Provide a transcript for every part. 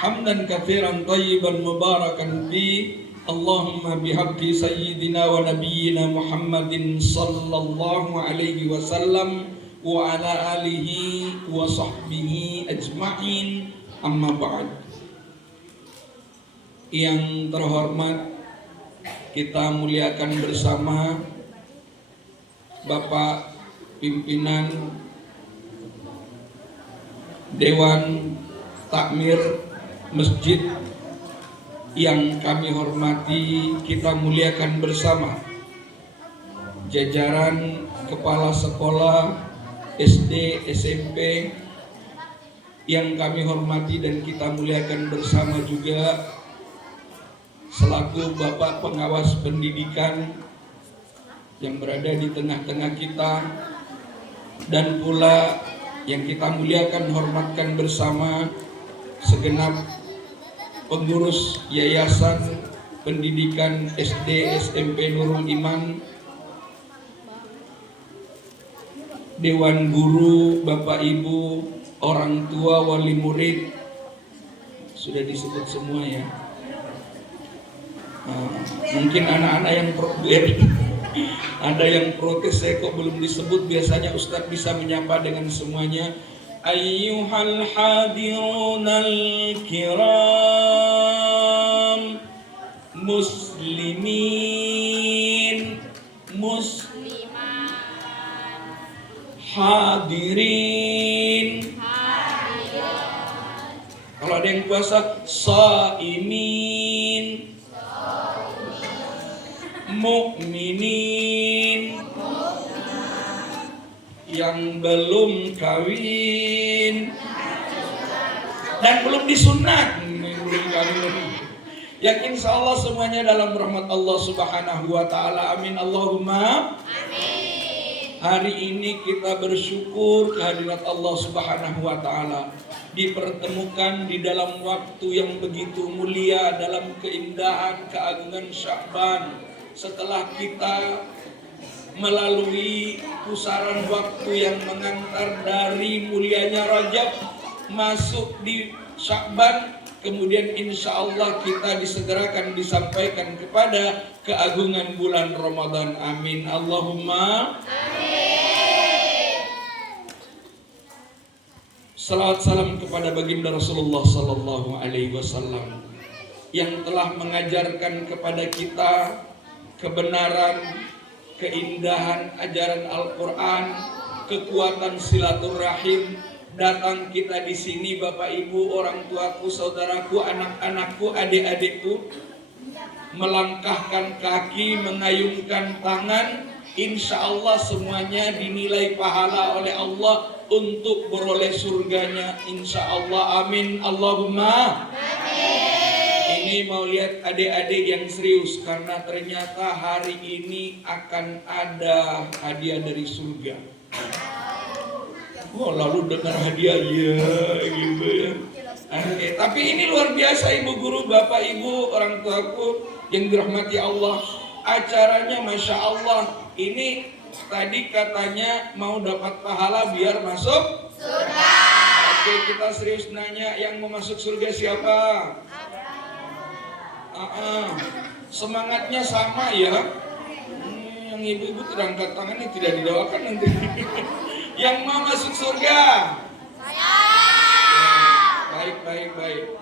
hamdan katsiran thayyiban mubarakan fi Allahumma bihaqqi sayyidina wa nabiyyina Muhammadin sallallahu alaihi wasallam wa ala alihi wa sahbihi ajma'in, amma ba'd. Yang terhormat, kita muliakan bersama Bapak Pimpinan Dewan Takmir Masjid yang kami hormati, kita muliakan bersama jajaran kepala sekolah SD, SMP yang kami hormati dan kita muliakan bersama juga selaku Bapak Pengawas Pendidikan yang berada di tengah-tengah kita, dan pula yang kita muliakan hormatkan bersama segenap pengurus Yayasan Pendidikan SD SMP Nurul Iman, Dewan Guru, Bapak Ibu, orang tua, wali murid, sudah disebut semua ya. Mungkin anak-anak yang ada yang protes, saya kok belum disebut. Biasanya Ustadz bisa menyapa dengan semuanya. Ayyuhal hadirunal kiram, muslimin, muslimat, hadirin. Kalau ada yang puasa, shaimin, mukminin, yang belum kawin dan belum disunat, yang insya Allah semuanya dalam rahmat Allah Subhanahu wa ta'ala. Amin Allahumma amin. Hari ini kita bersyukur kehadirat Allah Subhanahu wa ta'ala, dipertemukan di dalam waktu yang begitu mulia, dalam keindahan keagungan Sya'ban, setelah kita melalui pusaran waktu yang mengantar dari mulianya Rajab masuk di Sya'ban, kemudian insya Allah kita disegerakan disampaikan kepada keagungan bulan Ramadan. Amin Allahumma amin. Salawat salam kepada baginda Rasulullah sallallahu alaihi wasallam yang telah mengajarkan kepada kita kebenaran, keindahan ajaran Al-Quran, kekuatan silaturahim. Datang kita di sini, Bapak Ibu, orang tuaku, saudaraku, anak-anakku, adik-adikku, melangkahkan kaki, mengayunkan tangan, insya Allah semuanya dinilai pahala oleh Allah untuk beroleh surganya, insya Allah. Amin Allahumma amin. Ini mau lihat adik-adik yang serius, karena ternyata hari ini akan ada hadiah dari surga. Oh, lalu dengar hadiah ya gitu ya. Tapi ini luar biasa, Ibu Guru, Bapak Ibu, orang tuaku yang dirahmati Allah. Acaranya Masya Allah. Ini tadi katanya mau dapat pahala biar masuk surga. Oke, kita serius nanya, yang mau masuk surga siapa? Semangatnya sama ya. Yang ibu-ibu terangkat tangannya tidak didoakan nanti. Yang mau masuk surga? Saya. Baik.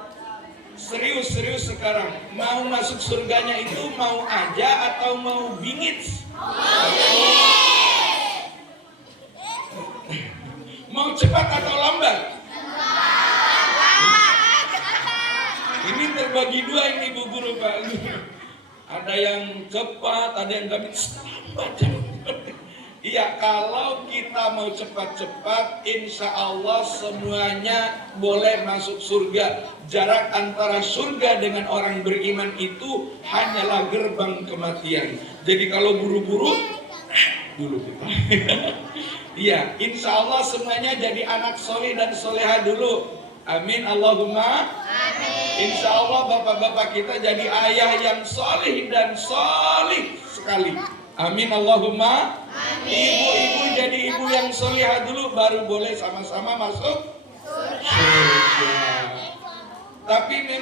Serius sekarang. Mau masuk surganya itu mau aja atau mau bingit? Mau cepat atau lambat? Ini terbagi dua ini Bu Guru, Pak. Ada yang cepat, ada yang gak bisa lambat. Iya, kalau kita mau cepat-cepat, insya Allah semuanya boleh masuk surga. Jarak antara surga dengan orang beriman itu hanyalah gerbang kematian. Jadi kalau buru-buru, dulu kita. Iya, insya Allah semuanya jadi anak soleh dan soleha dulu. Amin Allahumma amin. Insya Allah bapak-bapak kita jadi ayah yang soleh dan solih sekali. Amin Allahumma amin. Ibu-ibu jadi ibu yang solehah dulu, baru boleh sama-sama masuk surga.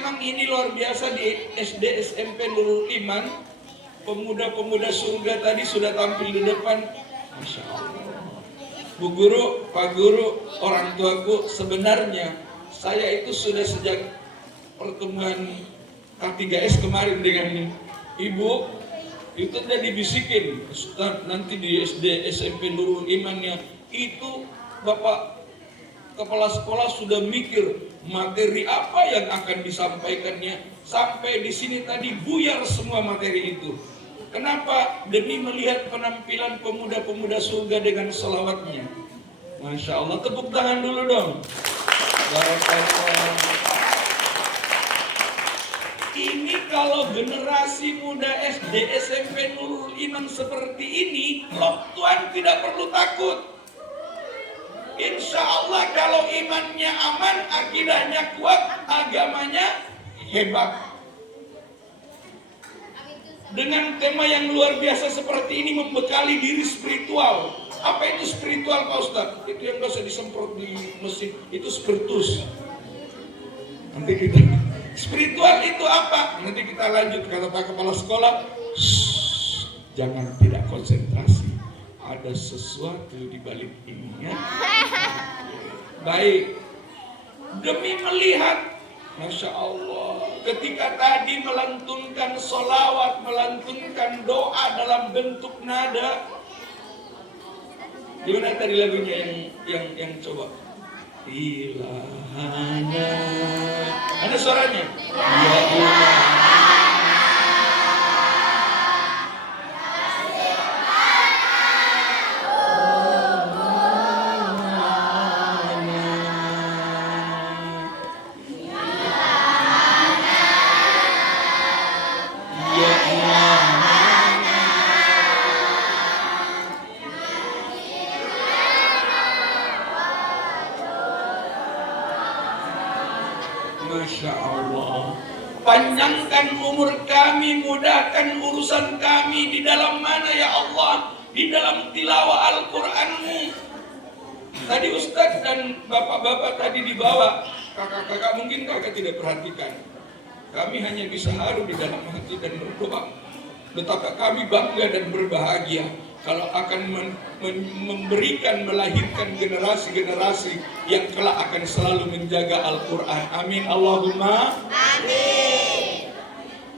memang ini luar biasa di SD SMP Nurul Iman. Pemuda-pemuda surga tadi sudah tampil di depan. Masya Allah. Bu Guru, Pak Guru, orang tuaku, sebenarnya saya itu sudah sejak pertemuan K3S kemarin dengan Ibu, itu udah dibisikin, Ustaz, nanti di SD SMP Nurul Imannya itu Bapak kepala sekolah sudah mikir materi apa yang akan disampaikannya, sampai di sini tadi buyar semua materi itu. Kenapa? Demi melihat penampilan pemuda-pemuda surga dengan selawatnya. Masya Allah, tepuk tangan dulu dong. Barakallah. Ini kalau generasi muda SD SMP Nurul Iman seperti ini, loh, Tuhan tidak perlu takut. Insya Allah kalau imannya aman, akidahnya kuat, agamanya hebat. Dengan tema yang luar biasa seperti ini, membekali diri spiritual. Apa itu spiritual, Pak Ustadz? Itu yang gak usah disemprot di mesin, itu spiritus. Nanti kita, spiritual itu apa? Nanti kita lanjut, kata Pak Kepala Sekolah. Jangan tidak konsentrasi. Ada sesuatu di balik ini, ya. Baik. Demi melihat, Masya Allah, ketika tadi melantunkan sholawat, melantunkan doa dalam bentuk nada. Gimana tadi lagunya yang coba? Ilahana. Ada suaranya? Ya Ilahana. Masya Allah. Panjangkan umur kami, mudahkan urusan kami. Di dalam mana ya Allah? Di dalam tilawah Al-Quranmu. Tadi Ustadz dan bapak-bapak tadi dibawa. Kakak-kakak mungkin kakak tidak perhatikan. Kami hanya bisa haru di dalam hati dan berdoa. Betapa kami bangga dan berbahagia kalau akan memberikan, melahirkan generasi-generasi yang kelak akan selalu menjaga Al-Quran. Amin Allahumma amin.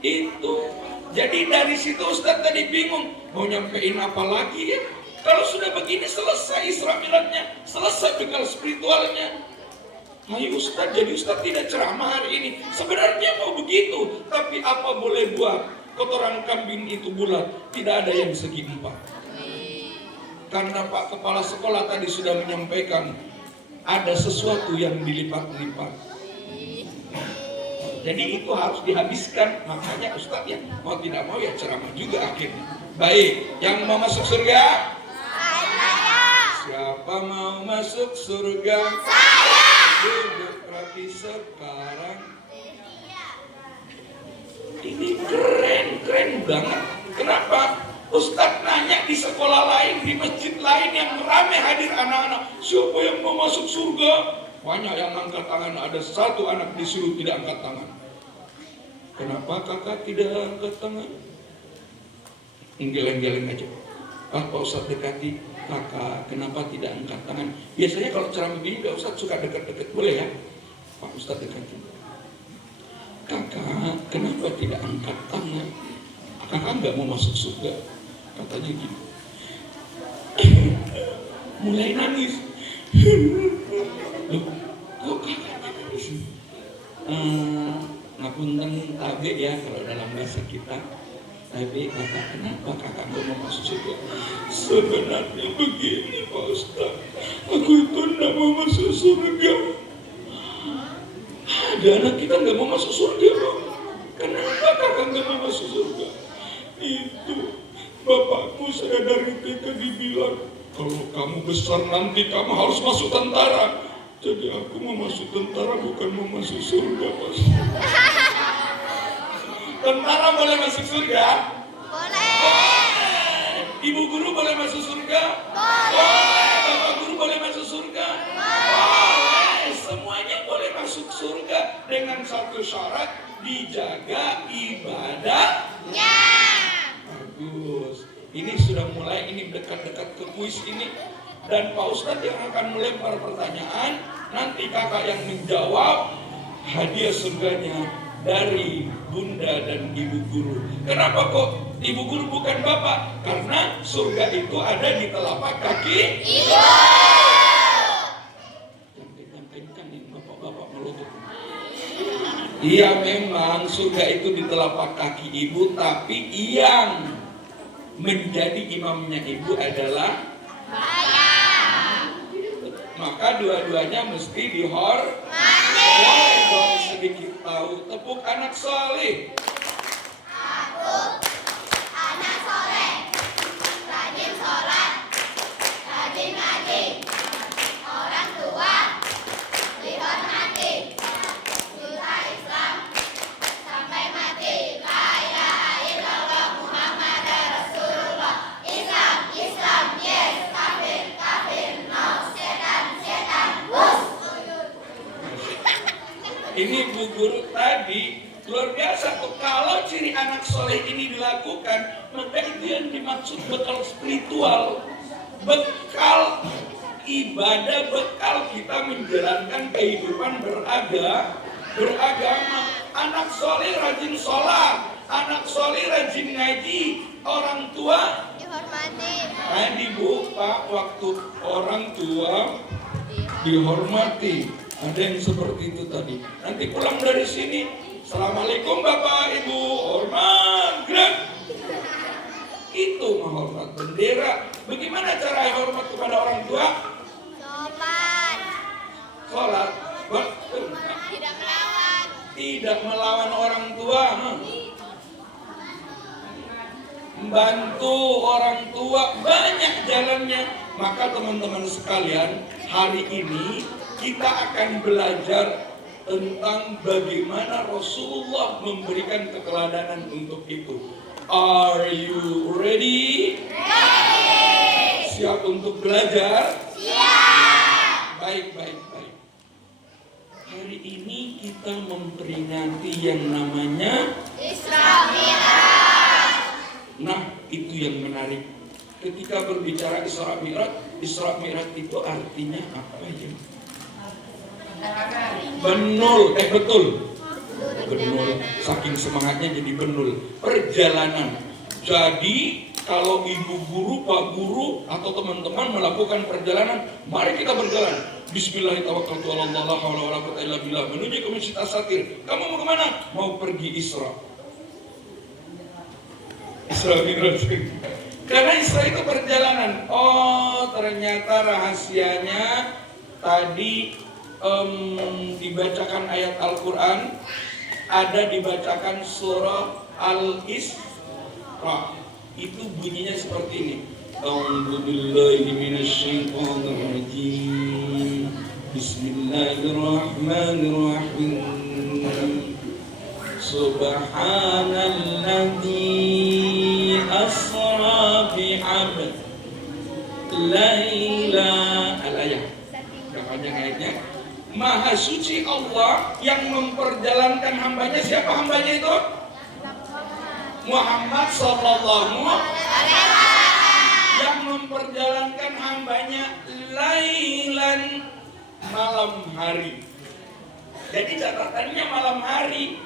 Itu. Jadi dari situ Ustaz tadi bingung mau nyampein apa lagi ya. Kalau sudah begini selesai Isra Mi'rajnya, selesai bekal spiritualnya. Ayo Ustaz, jadi Ustaz tidak ceramah hari ini. Sebenarnya mau begitu, tapi apa boleh buat? Kotoran kambing itu bulat, tidak ada yang segi empat. Karena Pak Kepala Sekolah tadi sudah menyampaikan ada sesuatu yang dilipat-lipat. Jadi itu harus dihabiskan. Makanya Ustaz ya mau tidak mau ya ceramah juga akhirnya. Baik, yang mau masuk surga? Saya. Siapa mau masuk surga? Saya. Duduk rapi sekarang. Ini keren banget. Kenapa? Ustadz nanya di sekolah lain, di masjid lain yang ramai hadir anak-anak, siapa yang mau masuk surga? Banyak yang angkat tangan, ada satu anak disuruh tidak angkat tangan. Kenapa kakak tidak angkat tangan? Geleng-geleng aja. Pak Ustadz dekati, kakak kenapa tidak angkat tangan? Biasanya kalau ceramah begini, Pak Ustadz suka dekat-dekat, boleh ya? Pak Ustadz dekati. Kakak, kenapa tidak angkat tangan? Kakak nggak mau masuk surga, katanya gitu. Mulai nangis. Loh, kok kakak nangis? Ngapunten tabe ya kalau dalam bahasa kita. Tabe kakak, kenapa kakak nggak mau masuk surga? Sebenarnya begini Pak Ustaz, aku itu nggak mau masuk surga. Ada anak kita nggak mau masuk surga, Bro. Kenapa kakak nggak mau masuk surga? Itu bapakku saya dari TK dibilang, kalau kamu besar nanti kamu harus masuk tentara. Jadi aku mau masuk tentara bukan mau masuk surga, Pak. Tentara boleh masuk surga? Boleh. Ibu guru boleh masuk surga? Boleh. Bapak guru boleh masuk surga? Boleh. Semuanya boleh masuk masuk surga dengan satu syarat, dijaga ibadahnya. Bagus. Ini sudah mulai, ini dekat-dekat ke kuis ini. Dan Pak Ustadz yang akan melempar pertanyaan, nanti kakak yang menjawab, hadiah surganya dari bunda dan ibu guru. Kenapa kok ibu guru bukan bapak? Karena surga itu ada di telapak kaki ibu. Jangan nih bapak-bapak melutuk. Iya memang surga itu di telapak kaki ibu, tapi yang menjadi imamnya ibu adalah saya. Maka dua-duanya mesti dihormati. Boleh dong sedikit tahu tepuk anak soleh. Aku anak soleh, rajin sholat, rajin ngaji, orang tua dihormati, cinta Islam sampai mati. La ilaha illallah Muhammad Rasulullah. Islam, Islam, yes. Kafir, kafir, no. Setan, setan, bus. Ini Bu Guru tadi luar biasa tuh. Kalau ciri anak soleh ini dilakukan, maka itu yang dimaksud bekal spiritual, bekal ibadah, bekal kita menjalankan kehidupan beragama. Anak soleh rajin sholat, anak soleh rajin ngaji, orang tua dihormati. Tadi Bu, Pak, waktu orang tua dihormati, ada yang seperti itu tadi. Nanti pulang dari sini, assalamualaikum Bapak Ibu, hormat, gerak. Itu menghormat bendera. Bagaimana cara hormat kepada orang tua? Sholat, betul. Tidak melawan. Tidak melawan orang tua. Membantu orang tua, banyak jalannya. Maka teman-teman sekalian, hari ini kita akan belajar tentang bagaimana Rasulullah memberikan keteladanan untuk itu. Are you ready? Ready. Siap untuk belajar? Siap. Baik. Hari ini kita memperingati yang namanya Isra Mi'raj. Nah, itu yang menarik. Ketika berbicara Isra Mi'raj itu artinya apa ya? Betul. Saking semangatnya jadi benul. Perjalanan. Jadi kalau ibu guru, pak guru, atau teman-teman melakukan perjalanan, mari kita berjalan. Bismillahirrahmanirrahim. Menuju ke Masjid As-Satir. Kamu mau kemana? Mau pergi Isra Mi'raj. Karena Isra itu perjalanan. Oh, ternyata rahasianya tadi dibacakan ayat Al-Quran, ada dibacakan surah Al-Isra. Itu bunyinya seperti ini. A'udzubillahi minasyaitonirrajim. Bismillahirrahmanirrahim. Subhanalladzi asra bi'abd laila. Al-ayah. Gak panjang ayatnya. Maha suci Allah yang memperjalankan hambanya. Siapa hambanya itu? Muhammad sallallahu alaihi wasallam. Yang memperjalankan hambanya lailan, malam hari. Jadi catatannya malam hari.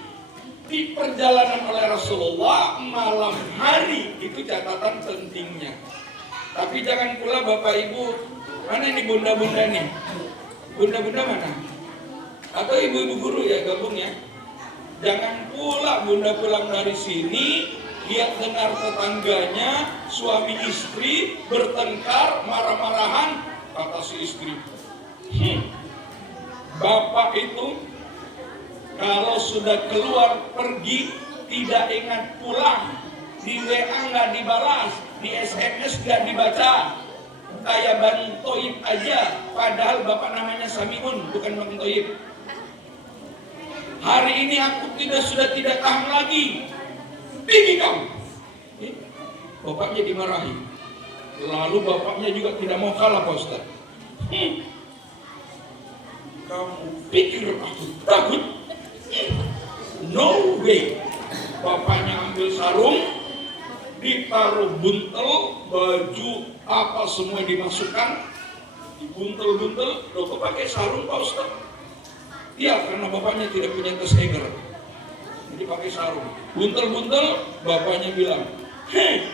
Di perjalanan oleh Rasulullah malam hari, itu catatan pentingnya. Tapi jangan pula Bapak Ibu, mana ini bunda-bunda nih? Bunda-bunda mana? Atau ibu-ibu guru ya, gabung ya. Jangan pula bunda pulang dari sini, lihat dengar tetangganya, suami istri bertengkar, marah-marahan, kata si istri. Bapak itu kalau sudah keluar pergi, tidak ingat pulang, di WA nggak dibalas, di SMS nggak dibaca, kayak Bang Toib aja, padahal bapak namanya Samiun, bukan Bang Toib. Hari ini aku sudah tidak tahan lagi, pergi kamu. Bapaknya dimarahi, lalu bapaknya juga tidak mau kalah Pak Ustaz. Kamu pikir aku takut? No way. Bapaknya ambil sarung, ditaruh buntel, baju apa semua dimasukkan, dibuntel-buntel. Loh, kok pakai sarung Pak Ustaz? Iya, karena bapaknya tidak punya tes eger, jadi pakai sarung. Buntel-buntel, bapaknya bilang, hei,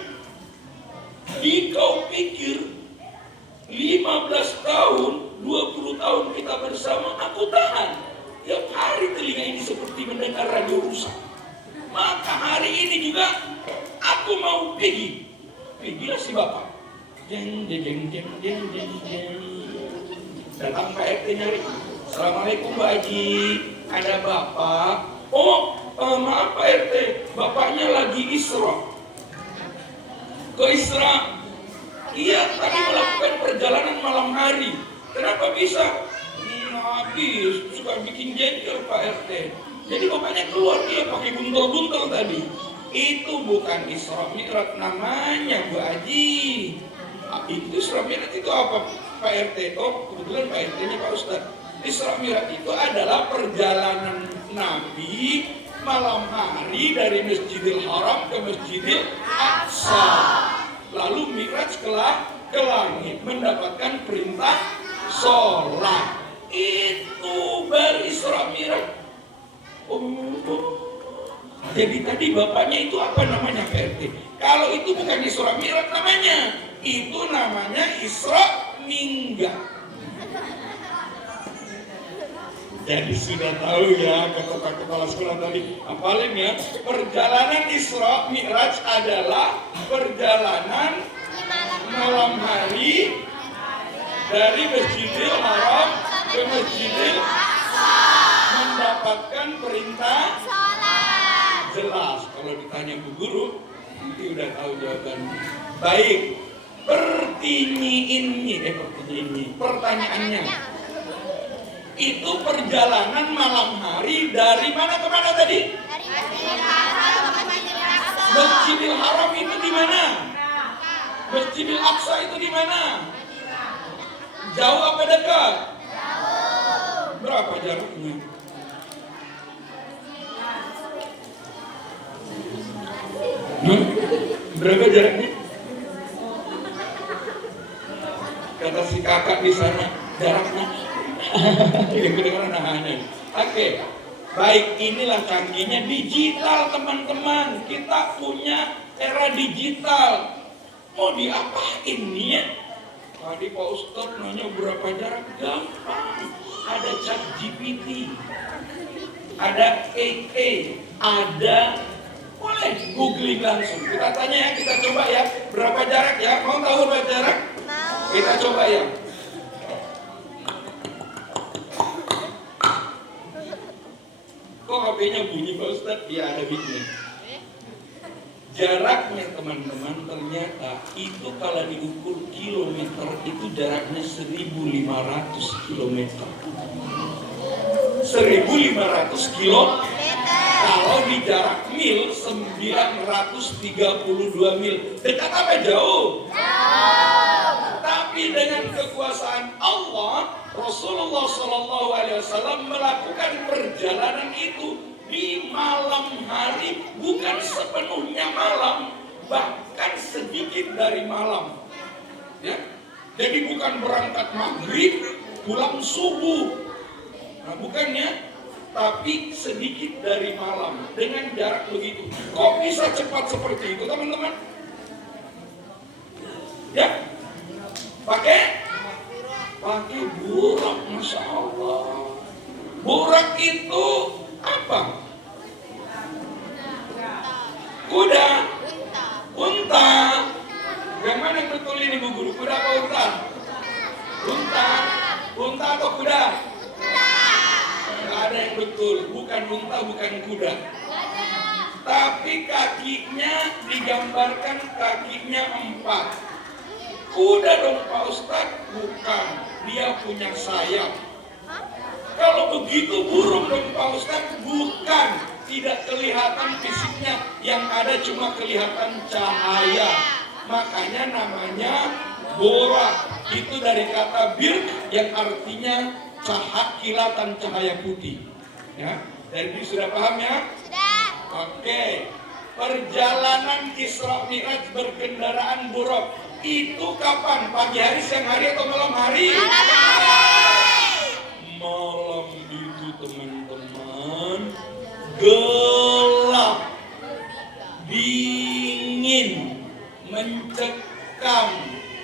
kau pikir 15 tahun, 20 tahun kita bersama, aku tahan. Tiap hari telinga ini seperti mendengar radio rusak. Maka hari ini juga aku mau pergi. Pergilah si bapak. Jeng jeng jeng jeng jeng jeng. Datang Pak RT nyari. Assalamualaikum Mbak Haji. Ada bapak. Oh, maaf Pak RT. Bapaknya lagi Isra. Ke Isra? Iya, tadi melakukan perjalanan malam hari. Kenapa bisa? Habis suka bikin jengkel Pak RT. Jadi bapaknya keluar, dia pakai buntel-buntel tadi. Itu bukan Isra Mi'raj namanya Bu Haji. Itu Isra Mi'raj itu apa Pak RT? Oh, kebetulan Pak RT-nya Pak Ustaz. Isra Mi'raj itu adalah perjalanan Nabi malam hari dari Masjidil Haram ke Masjidil Aqsa. Lalu Mi'raj ke langit mendapatkan perintah sholat. Itu baru Isra Mi'raj. Jadi tadi bapaknya itu apa namanya Pak RT? Kalau itu bukan Isra Mi'raj namanya, itu namanya Isra Minggat. Jadi sudah tahu ya kata kepala sekolah tadi, apalagi ya, perjalanan Isra Mi'raj adalah perjalanan malam hari dari Masjidil Haram ke Masjidil Aqsa, mendapatkan perintah sholat. Jelas, kalau ditanya Bu Guru, nanti udah tahu jawabannya. Baik, pertanyaannya. Itu perjalanan malam hari dari mana ke mana tadi? Dari Masjidil Haram ke Masjidil Aqsa. Masjidil Haram itu di mana? Masjidil Aqsa itu di mana? Jauh apa dekat? Jauh. Berapa jaraknya? Berapa jaraknya? Kata si kakak di sana, jaraknya. Kedengaran hanya. Oke. Baik, inilah canggihnya digital teman-teman. Kita punya era digital. Mau diapain nih ya? Tadi Pak Ustadz nanya berapa jarak, gampang. Ada ChatGPT, ada AI, ada, boleh googling langsung. Kita tanya ya, kita coba ya, berapa jarak ya? Mau tahu berapa jarak? Mau. Kita coba ya. Kok HP-nya bunyi Pak Ustadz? Ya ada bunyi. Jaraknya teman-teman ternyata itu kalau diukur kilometer itu jaraknya 1.500 kilometer. 1.500 kilometer. Kalau di jarak mil 932 mil. Dekat apa jauh? Jauh. Tapi dengan kekuasaan Allah, Rasulullah SAW melakukan perjalanan itu di malam hari, bukan sepenuhnya malam, bahkan sedikit dari malam. Ya, jadi bukan berangkat maghrib, pulang subuh. Nah, bukannya, tapi sedikit dari malam dengan jarak begitu. Kok bisa cepat seperti itu, teman-teman? Ya, pakai burak, masya Allah. Burak itu apa? Kuda, unta. Yang mana yang betul ini Bu Guru? Kuda atau unta? Unta atau kuda? Nggak ada yang betul. Bukan unta, bukan kuda. Tapi kakinya digambarkan kakinya 4. Kuda dong Pak Ustadz? Bukan. Dia punya sayap. Kalau begitu burung dong Pak Ustadz? Bukan. Tidak kelihatan fisiknya, yang ada cuma kelihatan cahaya. Makanya namanya borak. Itu dari kata bir yang artinya kilatan cahaya putih. Ya, dari ini sudah paham ya? Sudah. Oke. Perjalanan Isra Mi'raj berkendaraan buruk itu kapan? Pagi hari, siang hari, atau malam hari? Malam hari. Malam itu teman-teman gelap, dingin, mencekam.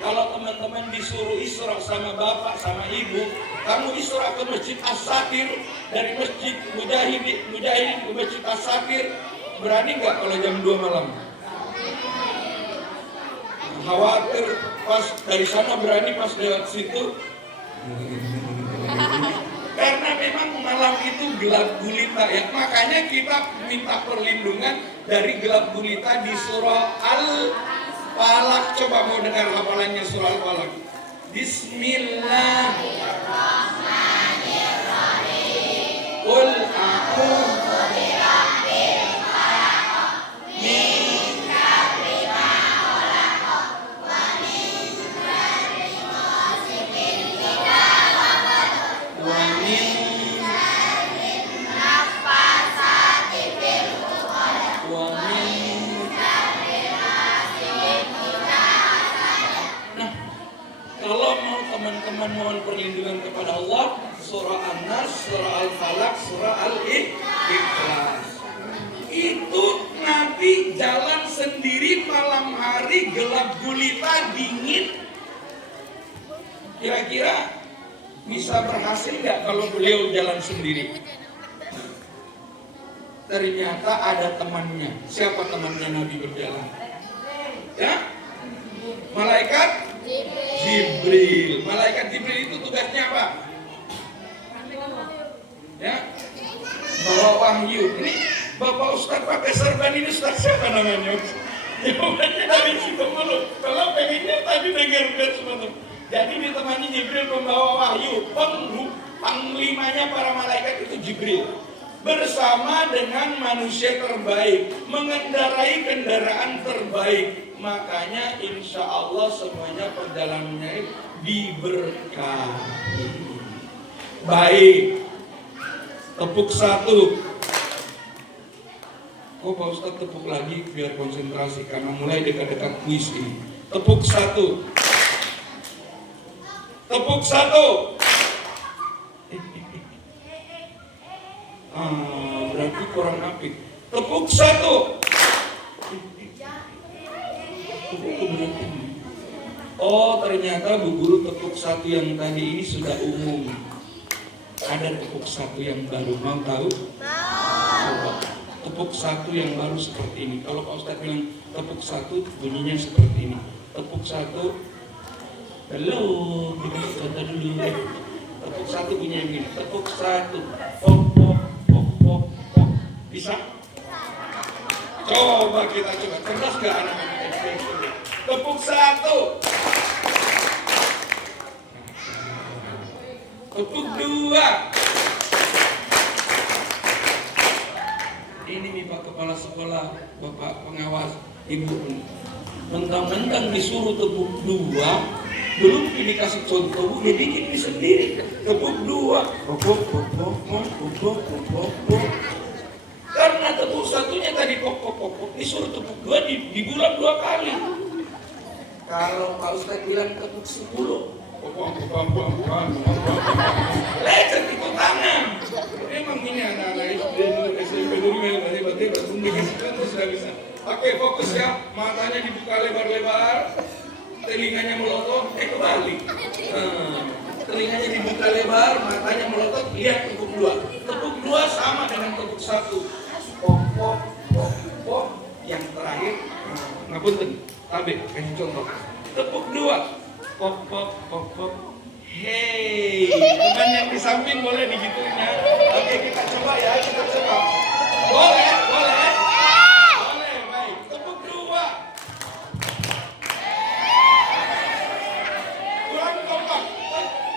Kalau teman-teman disuruh Isra sama bapak sama ibu, kamu Isra ke Masjid As-Sakir, dari Masjid Mujahidin ke Masjid As-Sakir, berani nggak kalau jam 2 malam? Khawatir pas dari sana, berani pas lewat situ. Karena memang malam itu gelap gulita ya. Makanya kita minta perlindungan dari gelap gulita di surah Al-Falaq. Coba mau dengar hafalannya surah Al-Falaq. Bismillahirrahmanirrahim. Qul a'udzu birabbil falaq min syarri ma khalaq wa min syarri ghasiqin idza waqab wa min syarri naffasati fil 'uqad wa min syarri hasidin idza hasad. Nah, kalau mau teman-teman mohon perlindungan kepada Allah, surah An-Nas, surah Al-Falaq, surah Al-Ikhlas. Itu Nabi jalan sendiri malam hari, gelap gulita, dingin. Kira-kira bisa berhasil nggak kalau beliau jalan sendiri? Ternyata ada temannya. Siapa temannya Nabi berjalan? Ya? Malaikat Jibril. Malaikat Jibril itu tugasnya apa? Ya, bawa wahyu. Ini Bapak Ustadz pakai serban ini, Ustadz siapa namanya? Jawabannya dari situ dulu. Kalau pengennya tadi dengar semua. Jadi ditemani Jibril membawa wahyu. Panglimanya para malaikat itu Jibril. Bersama dengan manusia terbaik, mengendarai kendaraan terbaik. Makanya insya Allah semuanya perjalanannya diberkahi. Baik. Tepuk satu. Kok Pak Ustadz tepuk lagi biar konsentrasi karena mulai dekat-dekat kuis ini. Tepuk satu. Tepuk satu. Berarti kurang apik. Tepuk satu. Tepuk berarti. Oh, ternyata Bu Guru tepuk satu yang tadi ini sudah umum. Ada tepuk satu yang baru, mau tahu? Coba. Tepuk satu yang baru seperti ini. Kalau Pak Ustadz bilang tepuk satu, bunyinya seperti ini. Tepuk satu. Halo, kita contoh dulu. Tepuk satu bunyinya begini. Tepuk satu. Pop, pop, pop, pop, pop. Bisa? Coba kita coba. Cerdas gak anak-anak SD? Tepuk satu. Tepuk dua. Ini nih Pak Kepala Sekolah, Bapak Pengawas, Ibu. Mentang-mentang disuruh tepuk dua, belum dikasih contoh, dia bikin ini sendiri. Tepuk dua. Karena tepuk satunya tadi pok, disuruh tepuk dua, dibulat 2 kali. Kalau Pak Ustadz bilang tepuk 10, lecet itu tangan. Emang ini anak-anak SMP dulu yang tadi sudah bisa. Oke, fokus ya. Matanya dibuka lebar-lebar, telinganya melotot, kebalik. Telinganya dibuka lebar, matanya melotot, lihat tepuk dua. Tepuk dua sama dengan tepuk satu. Pok. Yang terakhir, ngapunten, tabe, kasih contoh. Tepuk dua. Pok. Hei, teman yang di samping boleh digituin ya. Oke, kita coba ya, Boleh, baik. Tepuk dua. Kurang kompak.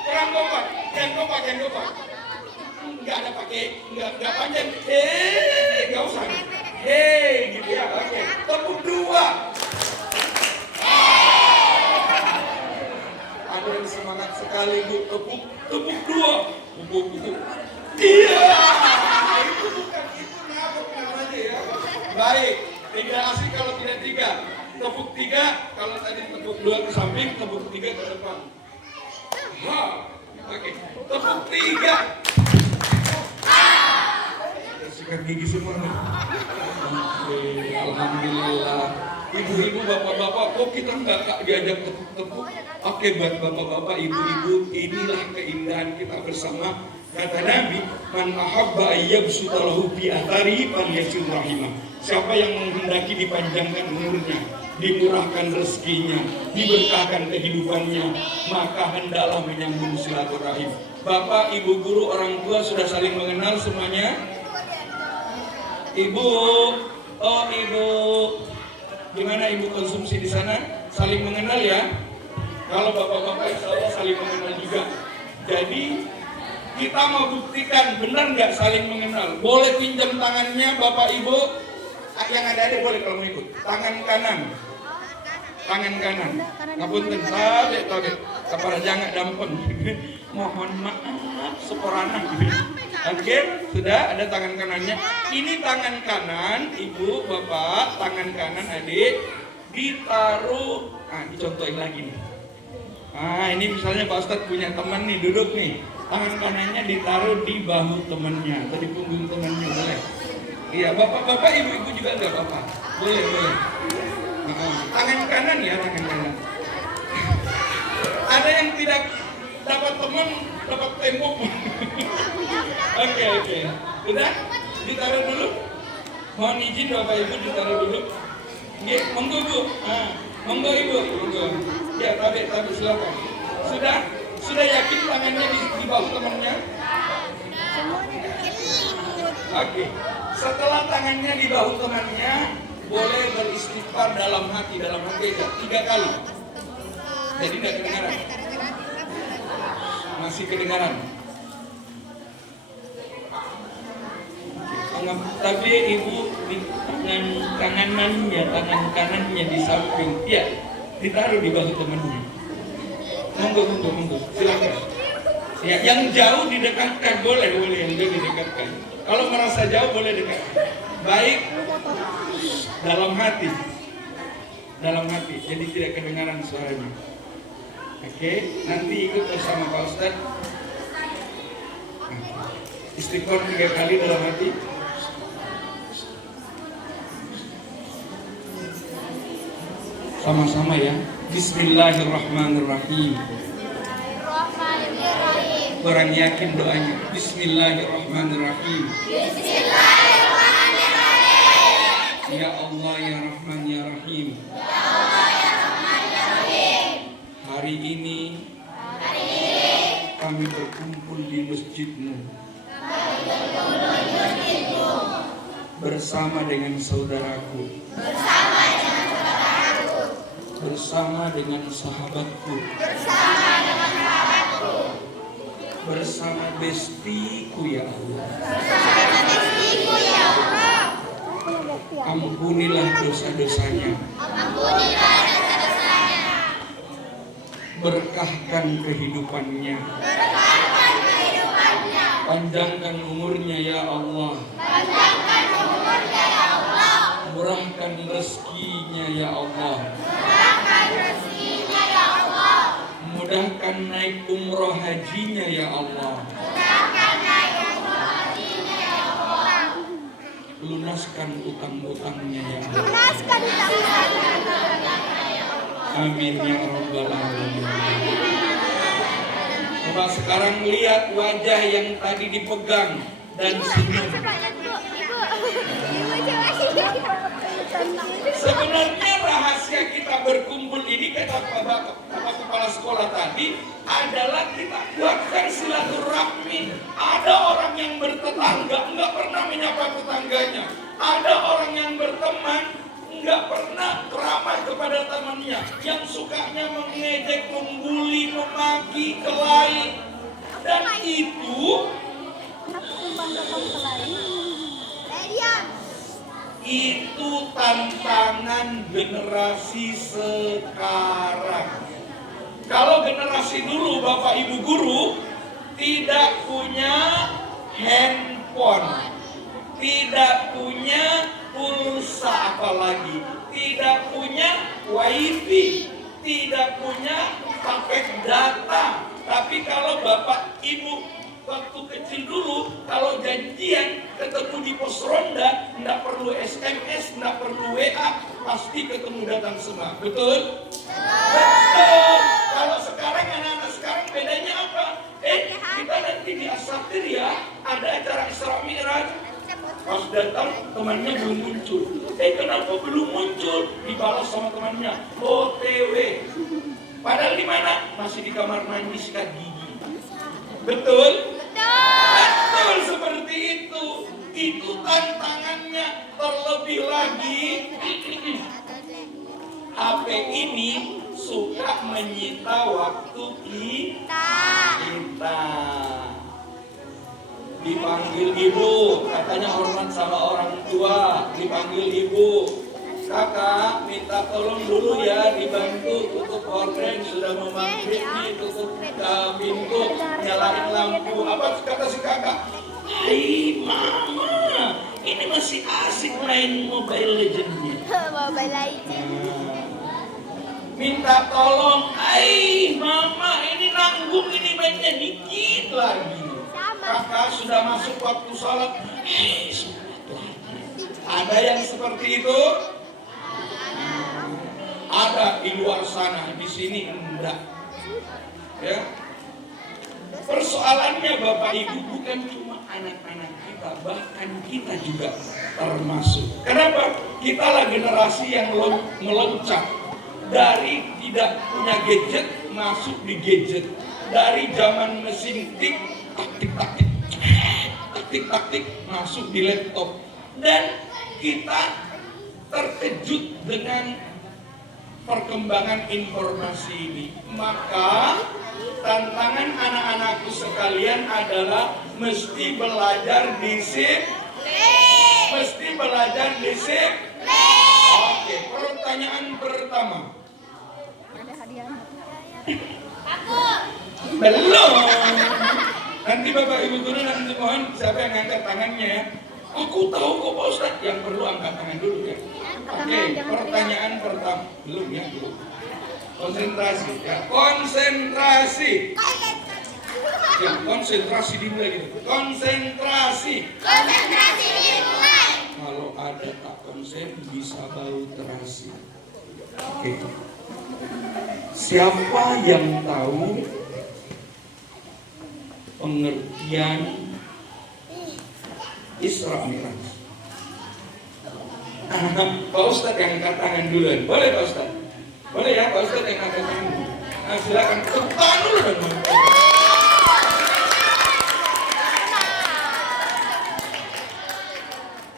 Jangan kompak. Enggak ada pakai, enggak panjang. Enggak usah. Gitu ya. Oke, tepuk dua. Ada keren semangat sekali Bu. Tepuk dua. Tepuk. Iya. Itu bukan itu ngabuk namanya ya. Baik. Tidak asik kalau tidak tiga. Tepuk tiga. Kalau tadi tepuk dua ke samping, tepuk tiga ke depan. Oke. Tepuk tiga. Sikat gigi semua nih. Alhamdulillah. Ibu-ibu, bapak-bapak, kok kita nggak diajak tepuk-tepuk? Oke, buat bapak-bapak, ibu-ibu, inilah keindahan kita bersama. Kata Nabi, man ahabba ayyabsutalahu fi athari falyasil rahimah. Siapa yang menghendaki dipanjangkan umurnya, dimurahkan rezekinya, diberkahkan kehidupannya, maka hendaklah menyambung silaturahim. Bapak, ibu, guru, orang tua sudah saling mengenal semuanya? Ibu, oh ibu, gimana ibu konsumsi di sana? Saling mengenal ya? Kalau bapak-bapak insya Allah saling mengenal juga. Jadi kita mau buktikan benar nggak saling mengenal. Boleh pinjam tangannya bapak ibu, yang ada boleh kalau mau ikut. Tangan kanan, ngapunten, tabe, kepala jangan dampun. Mohon maaf, seporana. Oke, sudah ada tangan kanannya. Ini tangan kanan, ibu, bapak, tangan kanan adik, ditaruh. Dicontohin lagi nih. Ini misalnya Pak Ustadz punya teman nih, duduk nih. Tangan kanannya ditaruh di bahu temannya atau di punggung temannya, boleh? Iya, bapak-bapak, ibu-ibu juga enggak apa-apa. Boleh. Tangan kanan ya, tangan kanan. Ada yang tidak dapat teman, dapat tembok. Oke. Udah? Ditaruh dulu. Mohon izin bapak ibu ditaruh dulu. Oke, monggo bu. Monggo ibu. Monggo. Ya, tabe silakan. Sudah yakin tangannya di bahu temannya? Oke. Setelah tangannya di bahu temannya, boleh beristighfar dalam hati aja 3 kali. Jadi tidak kedengaran. Masih kedengaran. Tapi ibu di tangan kanannya di samping, ya ditaruh di bahu temannya. Monggo, silakan. Ya, yang jauh didekatkan boleh yang jauh didekatkan. Kalau merasa jauh boleh dekat. Baik, dalam hati, jadi tidak kedengaran suaranya. Oke, nanti ikut bersama Pak Ustadz. Istighfar 3 kali dalam hati. Sama-sama ya. Bismillahirrahmanirrahim. Kurang yakin doanya. Bismillahirrahmanirrahim. Ya Allah ya Rahman ya Rahim. Hari ini kami berkumpul di masjid-Mu bersama dengan saudaraku, bersama dengan sahabatku, bersama bestiku ya Allah. Ampunilah dosa-dosanya. Berkahkan kehidupannya. Panjangkan umurnya ya Allah. Murahkan rezekinya ya Allah. Mudahkan naik umroh hajinya ya Allah. Lunaskan utang-utangnya ya Allah. Amin ya rabbal alamin. Coba sekarang lihat wajah yang tadi dipegang dan senyum. Sebenarnya rahasia kita berkumpul ini, kata Bapak Kepala Sekolah tadi, adalah kita kuatkan silaturahmi. Ada orang yang bertetangga nggak pernah menyapa tetangganya. Ada orang yang berteman nggak pernah ramah kepada temannya, yang sukanya mengejek, membuli, memaki, kelahi. Dan itu tantangan generasi sekarang. Kalau generasi dulu Bapak Ibu guru tidak punya handphone, tidak punya pulsa apalagi, tidak punya wifi, tidak punya paket data. Tapi kalau Bapak Ibu waktu kecil dulu, kalau janjian ketemu di pos ronda, nggak perlu SMS, nggak perlu WA, pasti ketemu datang semua. Betul? Betul. Kalau sekarang anak-anak sekarang bedanya apa? Kita nanti di Asakir ya, ada acara Isra Mi'raj. Pas datang temannya belum muncul. Kenapa belum muncul? Dibalas sama temannya, OTW. Padahal di mana? Masih di kamar mandi sikat gigi. Betul? Betul seperti itu. Itu tantangannya. Terlebih lagi HP ini suka menyita waktu kita. Dipanggil ibu, katanya hormat sama orang tua. Dipanggil ibu, kakak minta tolong dulu ya dibantu tutup horden, sudah mau maghrib nih, tutup pintu, nyalain lampu. Apa kata si kakak? Hai mama, ini masih asik main Mobile Legends-nya. Mobile Legends. Minta tolong, hai mama, ini nanggung, ini mainnya dikit lagi. Kakak sudah masuk waktu sholat, sholat lagi. Ada yang seperti itu? Ada di luar sana, di sini enggak. Ya. Persoalannya Bapak Ibu bukan cuma anak-anak kita, bahkan kita juga termasuk. Kenapa? Kita lah generasi yang meloncat dari tidak punya gadget masuk di gadget. Dari zaman mesin tik taktik masuk di laptop. Dan kita terkejut dengan perkembangan informasi ini. Maka tantangan anak-anakku sekalian adalah mesti belajar disiplin. Oke, pertanyaan pertama. Ada hadiah. Belum. Nanti Bapak Ibu guru nanti mohon siapa yang angkat tangannya ya. Aku tahu kok Pak Ustadz, yang perlu angkat tangan dulu ya. Oke, pertanyaan pertama. Belum ya, belum. Konsentrasi ya. Konsentrasi. Ya, konsentrasi dimulai gitu. Konsentrasi dimulai. Kalau ada tak konsen bisa bau terasi. Oke. Siapa yang tahu pengertian Isra Mi'raj? Pak Ustadz yang angkat tangan duluan. Boleh Pak Ustadz? Boleh ya Pak Ustadz yang angkat tangan. Nah, silakan tepuk tangan dulu dong.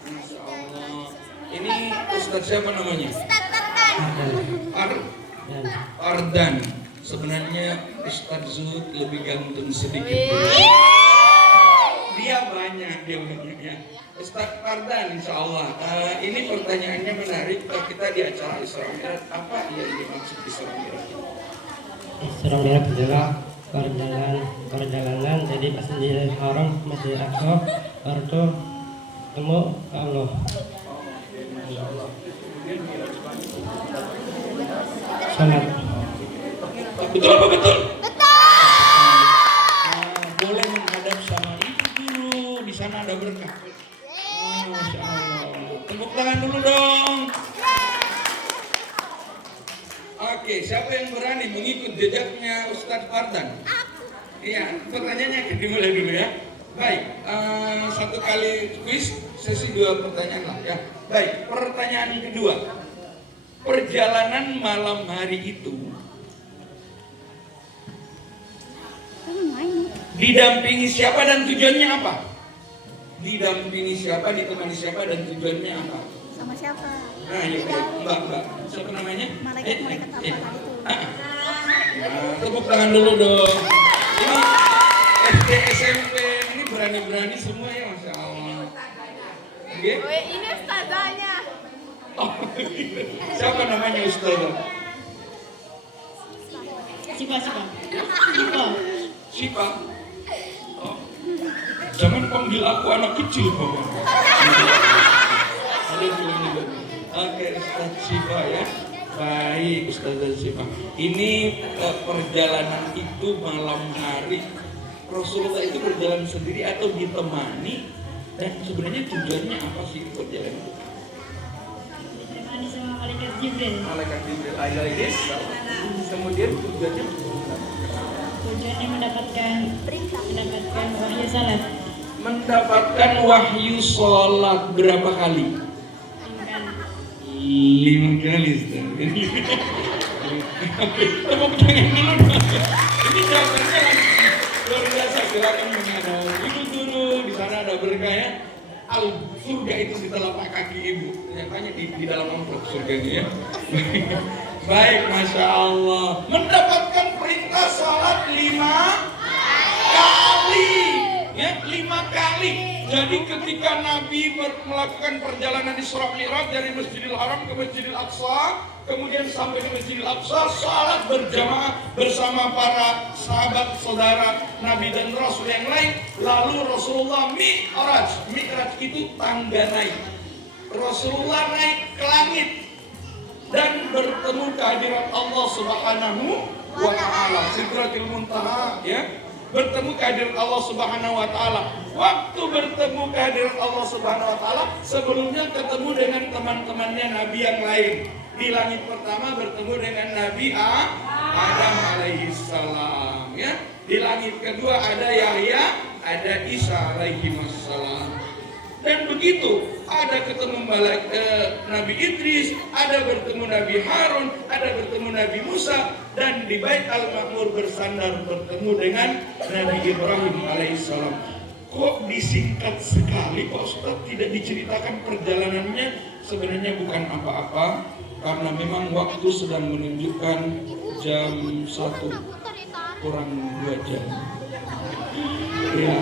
Masya Allah. Ini Ustadz siapa namanya? Ardan. Sebenarnya Ustadz Zuhud lebih ganteng sedikit. Dia banyak ya. Ustadz Ardan, insya Allah. Ini pertanyaannya menarik. Kita di acara Isra Mi'raj, apa yang dimaksud Isra Mi'raj? Isra Mi'raj adalah perjalanan dari Masjidil Haram, Masjidil Aqsa, baru ketemu Allah. Salat. Betul apa betul? Betul. Boleh menghadap sama ibu dulu. Di sana ada berkah. Masya Allah. Tepuk tangan dulu dong. Oke, siapa yang berani mengikut jejaknya Ustadz Fardan? Iya, pertanyaannya dimulai dulu ya. Baik, satu kali kuis, sesi 2 pertanyaan lah ya. Baik, pertanyaan kedua. Perjalanan malam hari itu didampingi siapa dan tujuannya apa? Didampingi siapa, ditemani siapa dan tujuannya apa? Sama siapa? Nah, ya baik, Mbak. Siapa namanya? Malaikat apa itu? Tepuk tangan dulu dong. Ini SD SMP, ini berani-berani semua ya, Masya Allah. Oke? Ini ustazahnya. Oh, siapa namanya Ustazah? Sipa. Sipa. Oh. Jangan panggil aku anak kecil, Bapak. Oke, Ustaz Sipa ya. Baik, Ustazah Sipa. Ini perjalanan itu malam hari. Rasulullah itu berjalan sendiri atau ditemani? Dan sebenarnya tujuannya apa sih perjalanan itu? Ditemani sama malaikat Jibril. Malaikat Jibril Aisyah. Kemudian tujuannya Mendapatkan wahyu salat. mendapatkan wahyu sholat berapa kali? 5 kali. Tepuk tangan dulu dong. Ini jawabannya luar biasa. Silakan menghadap ibu guru. Di sana ada berkah ya. Surga itu di telapak kaki ibu. Ternyata di dalam amplop surganya ya. Baik, Masya Allah. Mendapatkan perintah sholat 5 kali. Ya, 5 kali. Jadi ketika Nabi melakukan perjalanan Isra Mi'raj dari Masjidil Haram ke Masjidil Aqsa, kemudian sampai ke Masjidil Aqsa, salat berjamaah bersama para sahabat saudara Nabi dan Rasul yang lain. Lalu Rasulullah Mi'raj. Mi'raj itu tangga naik. Rasulullah naik ke langit dan bertemu kehadiran Allah Subhanahu wa Ta'ala. Sidratil Muntaha ya. Bertemu kehadiran Allah Subhanahu wa Ta'ala. Waktu bertemu kehadiran Allah Subhanahu wa Ta'ala, sebelumnya ketemu dengan teman-temannya Nabi yang lain. Di langit pertama bertemu dengan Nabi Adam alaihi salam ya. Di langit kedua ada Yahya, ada Isa alaihi salam. Dan begitu ada ketemu Nabi Idris, ada bertemu Nabi Harun, ada bertemu Nabi Musa, dan di Bait Al-Ma'mur bersandar bertemu dengan Nabi Ibrahim alaihissalam. Kok disingkat sekali Pak Ustaz, tidak diceritakan perjalanannya? Sebenarnya bukan apa-apa, karena memang waktu sedang menunjukkan jam 1 kurang 2 jam. Ya.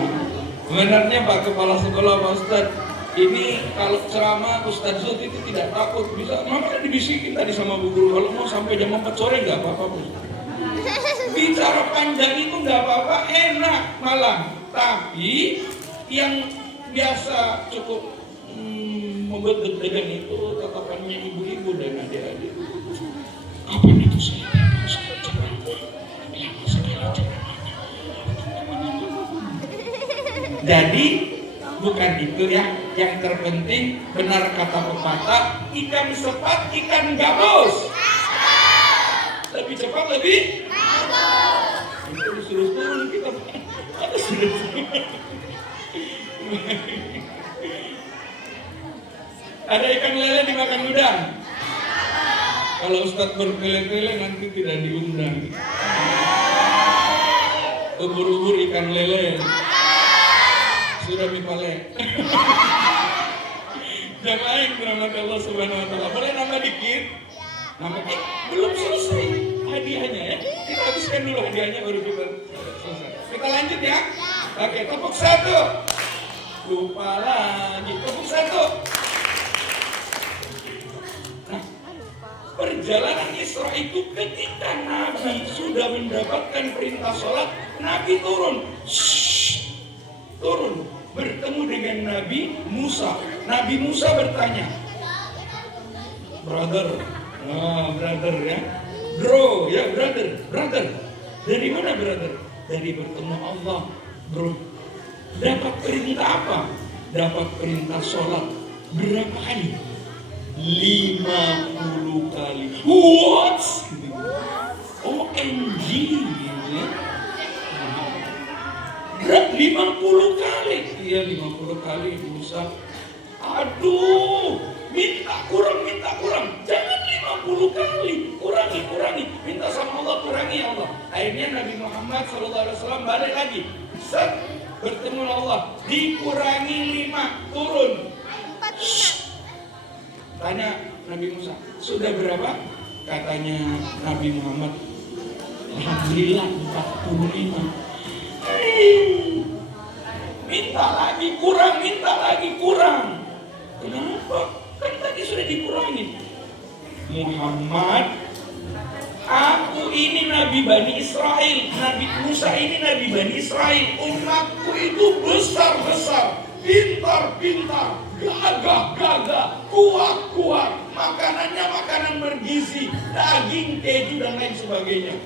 Sebenarnya Pak Kepala Sekolah, Pak Ustadz, ini kalau ceramah Ustadz Zul itu tidak takut, bisa makanya dibisikin tadi sama Bu Guru, kalau mau sampai jam 4 sore nggak apa-apa, Bu. Bicara panjang itu nggak apa-apa, enak malah. Tapi yang biasa cukup membuat deg-degan itu tatapannya ibu-ibu dan adik-adik. Kapan itu saya ceramah? Lama sekali ceramahnya. Jadi bukan itu ya, yang terpenting benar kata pepatah, ikan sepat ikan gabus. Lebih cepat lebih bagus. Itu disuruh turun kita. Ada ikan lele dimakan udang. Kalau Ustadz berkele-kele nanti tidak diundang. Ubur-ubur ikan lele. Sudah mipale. Jamaah yang dirahmati Allah Subhanahu wa Ta'ala. Boleh nambah dikit? Nambah dikit. Belum selesai hadiahnya ya. Kita habiskan dulu hadiahnya baru kita selesai. Kita lanjut ya. Oke, tepuk 1. Lupa lagi. Tepuk 1. Nah, perjalanan Isra itu ketika Nabi sudah mendapatkan perintah sholat, Nabi turun. Turun bertemu dengan Nabi Musa. Nabi Musa bertanya, brother ya, bro ya, brother. Dari mana brother? Dari bertemu Allah, bro. Dapat perintah apa? Dapat perintah sholat berapa kali? 50 kali. What? OMG ya. 50 kali. Iya 50 kali Musa. Aduh, minta kurang. Jangan 50 kali. Kurangi. Minta sama Allah, kurangi Allah. Akhirnya Nabi Muhammad SAW balik lagi. Set, bertemu Allah. Dikurangi 5, turun. Tanya Nabi Musa, sudah berapa? Katanya Nabi Muhammad, alhamdulillah 45. Minta lagi kurang. Kenapa? Kan tadi sudah dikurangi. Muhammad, aku ini Nabi Bani Israel, Nabi Musa ini Nabi Bani Israel. Umatku itu besar-besar, pintar-pintar, gagah-gagah, kuat-kuat, makanannya makanan bergizi, daging, keju dan lain sebagainya.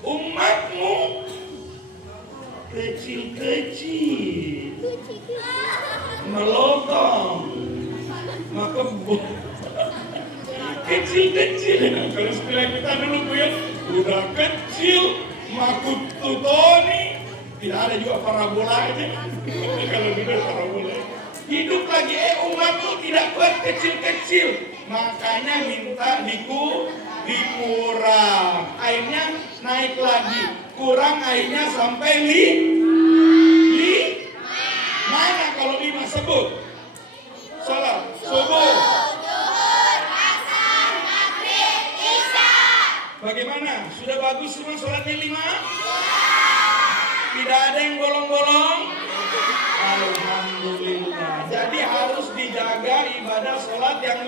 Umatmu kecil-kecil, melotong, makebut, kecil-kecil. Kalau setelah kita dulu ya, udah kecil, makut tutoni, tidak ada juga parabola aja. Kalau tidak parabola, hidup lagi umatmu tidak kuat kecil-kecil, makanya minta dikurang, airnya naik lagi, kurang airnya sampai mana kalau 5 sebut? Salat subuh, bagaimana? Sudah bagus semua sholatnya 5? Tidak ada yang bolong-bolong? Alhamdulillah. Jadi harus dijaga ibadah sholat yang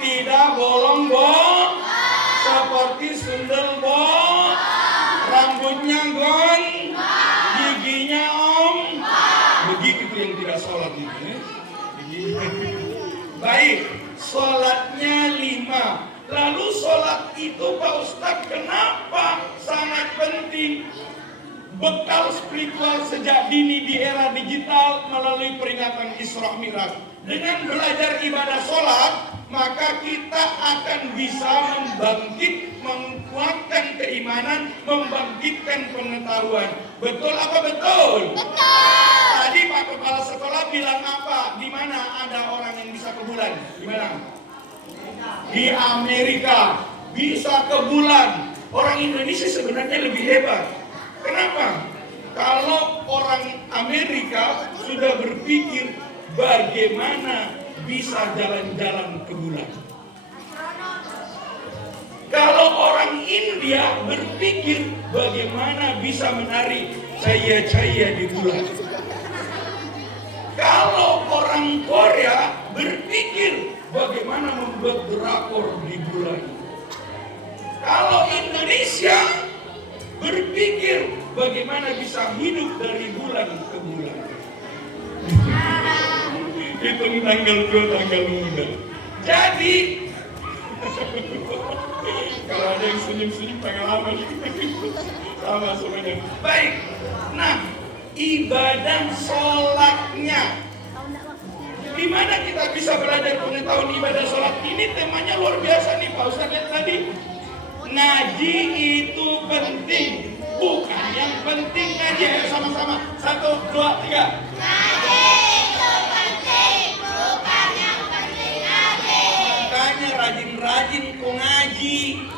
tidak bolong-bolong, seperti sundel bol, rambutnya gon, giginya om. Begitu tuh yang tidak sholat itu. Baik, sholatnya 5. Lalu sholat itu Pak Ustadz kenapa sangat penting? Bekal spiritual sejak dini di era digital melalui peringatan Isra Mi'raj. Dengan belajar ibadah sholat, maka kita akan bisa menguatkan keimanan, membangkitkan pengetahuan. Betul apa betul? Betul. Tadi Pak Kepala Sekolah bilang apa? Di mana ada orang yang bisa ke bulan? Di mana? Di Amerika bisa ke bulan. Orang Indonesia sebenarnya lebih hebat. Kenapa? Kalau orang Amerika sudah berpikir bagaimana bisa jalan-jalan ke bulan. Kalau orang India berpikir bagaimana bisa menarik cahaya-cahaya di bulan. Kalau orang Korea berpikir bagaimana membuat drakor di bulan. Kalau Indonesia berpikir bagaimana bisa hidup dari bulan ke bulan. Hitung tanggal 2 tanggal muda. Jadi kalau ada yang senyum-senyum tanggal apa sama semuanya. Baik. Nah, ibadah sholatnya. Di mana kita bisa belajar pengetahuan ibadah sholat ini? Temanya luar biasa nih Pak Ustadz lihat tadi. Ngaji itu penting, bukan yang penting ngaji. Ayo sama-sama, 1, 2, 3. Ngaji itu penting, bukan yang penting ngaji. Makanya rajin-rajin kau ngaji.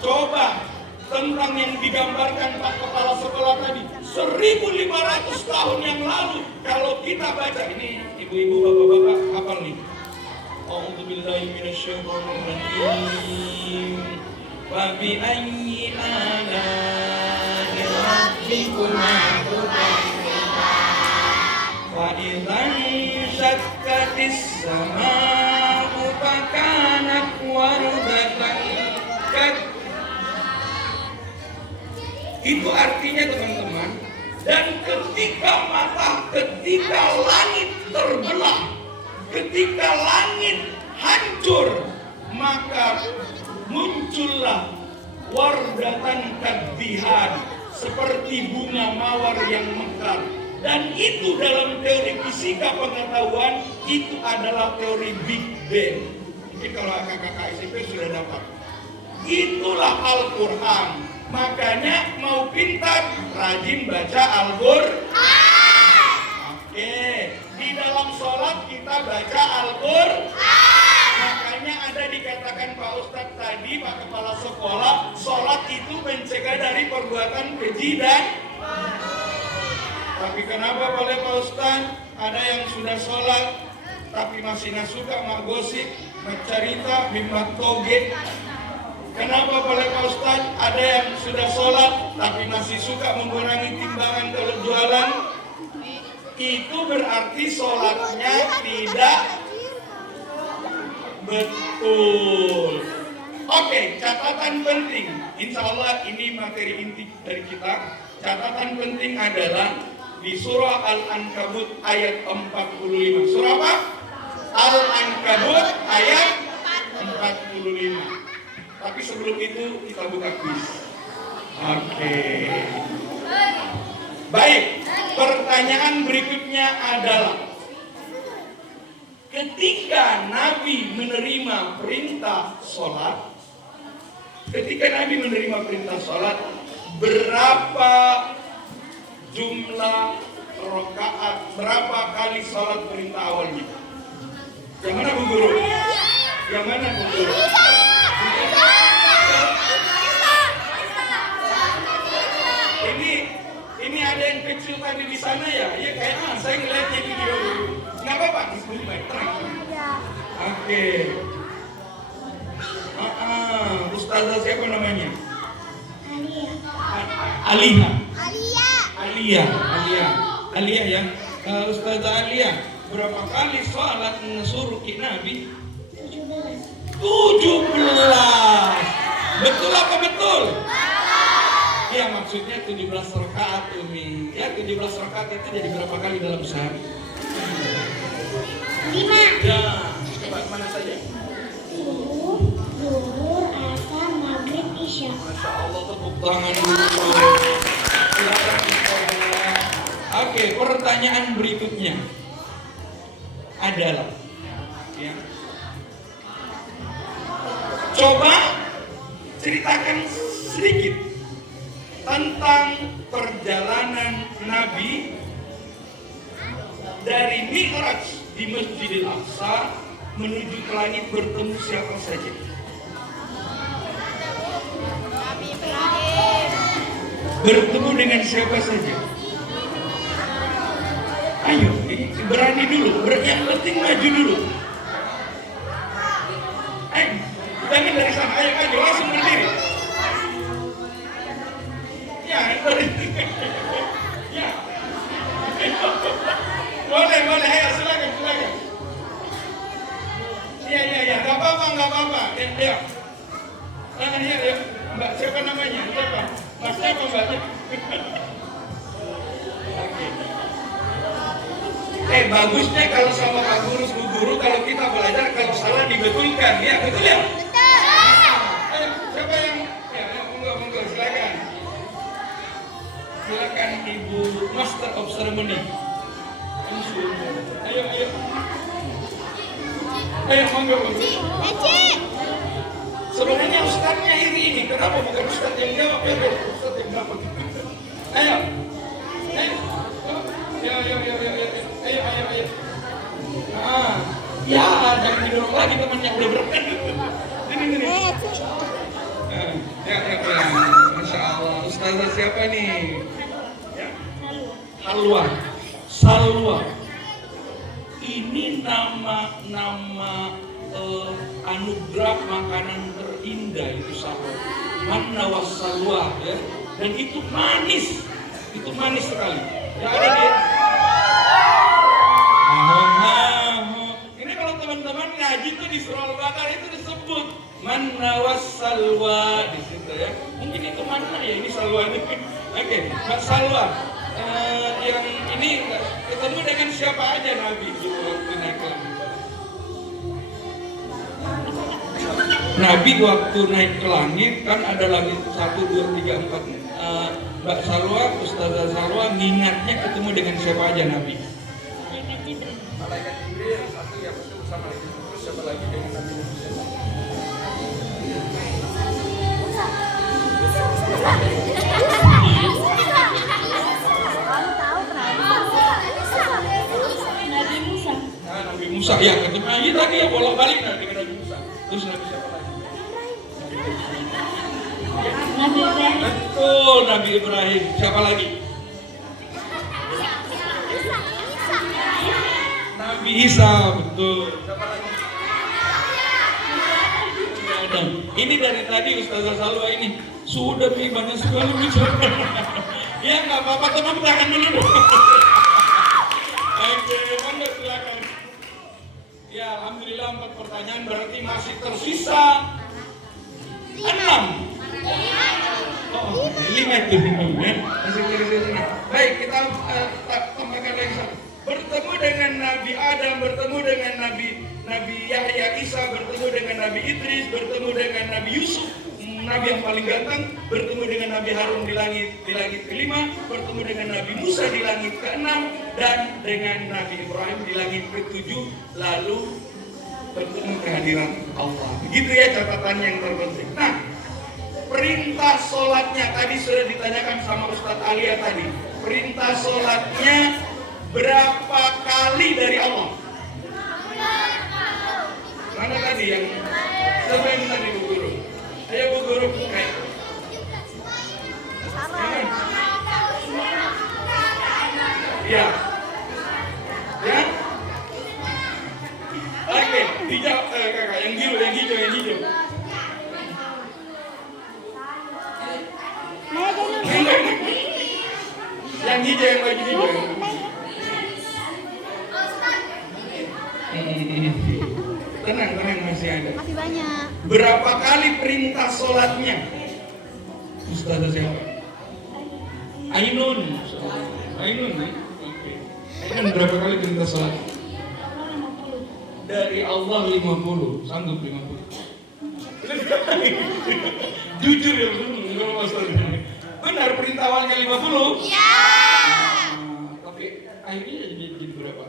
Coba tentang yang digambarkan Pak Kepala Sekolah tadi, 1500 tahun yang lalu. Kalau kita baca ini, ibu-ibu, bapak-bapak, hafal nih. A'udzubillahi minasyaitonirrajim. Wa bi ayyi ala'i rabbikuma tukadziban. Fa idzan syakkatis samaa'u fakanat wardatan. Itu artinya teman-teman, dan ketika langit terbelah, ketika langit hancur, maka muncullah wardatan kadbihan, seperti bunga mawar yang mekar. Dan itu dalam teori fisika pengetahuan, itu adalah teori Big Bang. Mungkin kalau kakak-kakak SMP sudah dapat. Itulah Al-Quran. Makanya mau pintar, rajin baca Al-Quran. Oke, di dalam sholat kita baca Al-Quran. Makanya ada dikatakan Pak Ustadz tadi, Pak Kepala Sekolah, sholat itu mencegah dari perbuatan keji dan. Tapi kenapa boleh Pak Ustadz? Ada yang sudah sholat, tapi masih nggak suka mak gosip, mak cerita, bimbang toge. Kenapa boleh Pak Ustadz? Ada yang sudah sholat tapi masih suka mengurangi timbangan kalau jualan. Itu berarti sholatnya tidak betul. Oke, catatan penting. Insya Allah ini materi inti dari kita. Catatan penting adalah di surah Al-Ankabut ayat 45. Surah apa? Al-Ankabut ayat 45. Tapi sebelum itu kita buka kuis. Oke. Baik, pertanyaan berikutnya adalah ketika Nabi menerima perintah sholat, berapa jumlah rakaat, berapa kali sholat perintah awalnya? Yang mana Bu Guru? Yang mana Bu Guru? Ini ada yang kecil tadi di sana ya? Ya kayak saya ngeliatnya di video. Nggak apa-apa, diskusi baik. Oke. Ustazah siapa namanya? Alia ya. Ustazah Alia, berapa kali sholat suruh Nabi? 17. Betul apa betul? Ya maksudnya 17 rakaat Umi. Ya 17 rakaat itu jadi berapa kali dalam sehari? 5. Ya, coba mana saja? Subuh, zuhur, asar, maghrib, isya. Masya Allah, tepuk tangan dulu. Silakan Ustazah. Oke, pertanyaan berikutnya adalah ya. Coba ceritakan sedikit tentang perjalanan Nabi dari Mi'raj di Masjidil Aqsa menuju ke langit, bertemu siapa saja? Bertemu dengan siapa saja? Ayo, berani dulu, yang penting maju dulu. Jangan dari sana, ayo langsung berdiri. Ya. Boleh, ayo silakan. Iya, nggak apa-apa. Ya. Mbak siapa namanya? Siapa? Mas siapa mbaknya? Bagusnya kalau sama Pak Guru, Bu Guru, kalau kita belajar, kalau salah dibetulkan, ya betul ya? Ayo, siapa yang? Ya, monggo, silakan. Silakan Ibu Master of Ceremony. Ayo. Ayo, monggo. Sebenarnya ustadznya ini, kenapa bukan ustadz yang jawab ya? Ustadz yang jawab. Ayo. Ayo. Ya, jangan didorong lagi temannya udah berapa. Ini. Ya. Masya Allah. Ustazah siapa nih? Ya. Salwa. Ini nama anugerah makanan terindah itu salwa. Manna wassalwa ya. Dan itu manis sekali. Ya ada dia. Ini kalau teman-teman ngaji tuh di surah Al-Baqarah itu disebut manna wassalwa di situ ya. Mungkin itu manna ya, ini salwa ini. Oke, Mbak Salwa. Yang ini ketemu dengan siapa aja Nabi di waktu naik ke langit? Nabi waktu naik ke langit kan ada langit 1, 2, 3, 4. Mbak Salwa, Ustazah Salwa ngingatnya ketemu dengan siapa aja Nabi? Malaikat Jibril, satu ya betul sama lagi. Terus siapa lagi dengan Nabi? Nabi Musa ya ketemu lagi tadi ya bolak-balik dengan Nabi Musa. Terus Nabi siapa lagi? Nabi Ibrahim. Betul, Nabi Ibrahim. Siapa lagi? Nabi Isa, betul. Siapa lagi? Ini dari tadi Ustazah Salwa ini sudah banyak sekali bicara. Ya nggak apa-apa, tepuk tangan dulu. Oke, monggo silakan. Ya, alhamdulillah 4 pertanyaan berarti masih tersisa 6. Oh, 5 itu ya. Masih kiri-kiri. Baik, kita tambahkan lagi satu. Bertemu dengan Nabi Adam, bertemu dengan Nabi Yahya Isa, bertemu dengan Nabi Idris, bertemu dengan Nabi Yusuf, Nabi yang paling ganteng, bertemu dengan Nabi Harun di langit ke-5, bertemu dengan Nabi Musa di langit ke-6, dan dengan Nabi Ibrahim di langit ke-7, lalu bertemu kehadiran Allah. Begitu ya catatan yang terpenting. Nah, perintah sholatnya tadi sudah ditanyakan sama Ustadz Alia tadi. Perintah sholatnya berapa kali dari Allah? Mana tadi yang siapa yang tadi Bu Guru? Ayo Bu Guru, kayak ya, ya. Oke, dijawab kakak yang hijau. Yang hijau yang baju hijau. Tenang masih ada. Masih banyak. Berapa kali perintah sholatnya? Ustazah siapa? Ainun nih. Oke. Ainun berapa kali perintah sholat? Dari Allah 50. Sanggup 50. Jujur ya, benar perintah awalnya 50? Iya. Tapi akhirnya jadi berapa?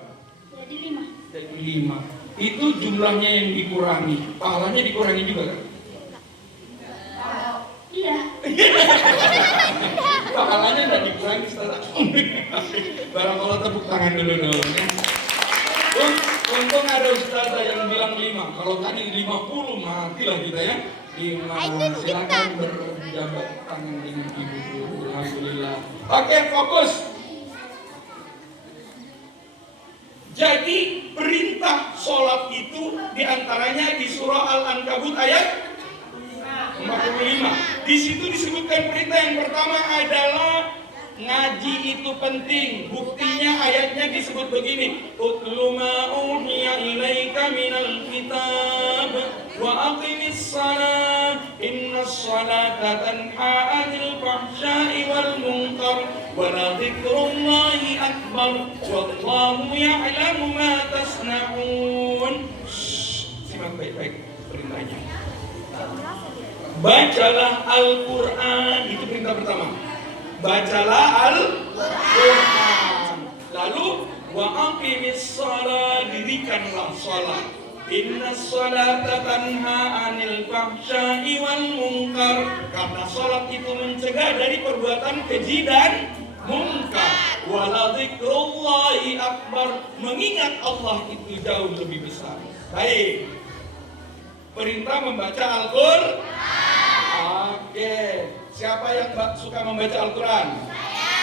Jadi 5. Jadi 5. Itu jumlahnya yang dikurangi. Pahalanya dikurangi juga kan? Iya. Pahalanya enggak dikurangi setelah. Barangkali tepuk tangan dulu dong. Untung ada ustazah yang bilang 5. Kalau tadi 50 matilah kita ya. 5. Silakan berjabat tangan dengan ibu guru. Alhamdulillah. Oke, fokus. Jadi perintah sholat itu diantaranya di surah Al-Ankabut ayat 45. Di situ disebutkan perintah yang pertama adalah ngaji itu penting. Buktinya ayatnya disebut begini. Utlu ma uhiya ilaika minal kitab wa aqimis salat innas salata tanha 'anil fahsya'i wal munkar wa la dzikrullahi akbar wallahu ya'lamu ma tasna'un. Simak baik-baik perintahnya. Bacalah Al-Quran. Itu perintah pertama. Bacalah Al-Quran. Lalu wa aqimis shalah, dirikanlah salat. Inna sholata tanha 'anil fahsya'i wal munkar. Karena salat itu mencegah dari perbuatan keji dan munkar. Wala dzikrullahi akbar. Mengingat Allah itu jauh lebih besar. Baik. Perintah membaca Al-Quran. Oke. Siapa yang suka membaca Al-Quran? Saya.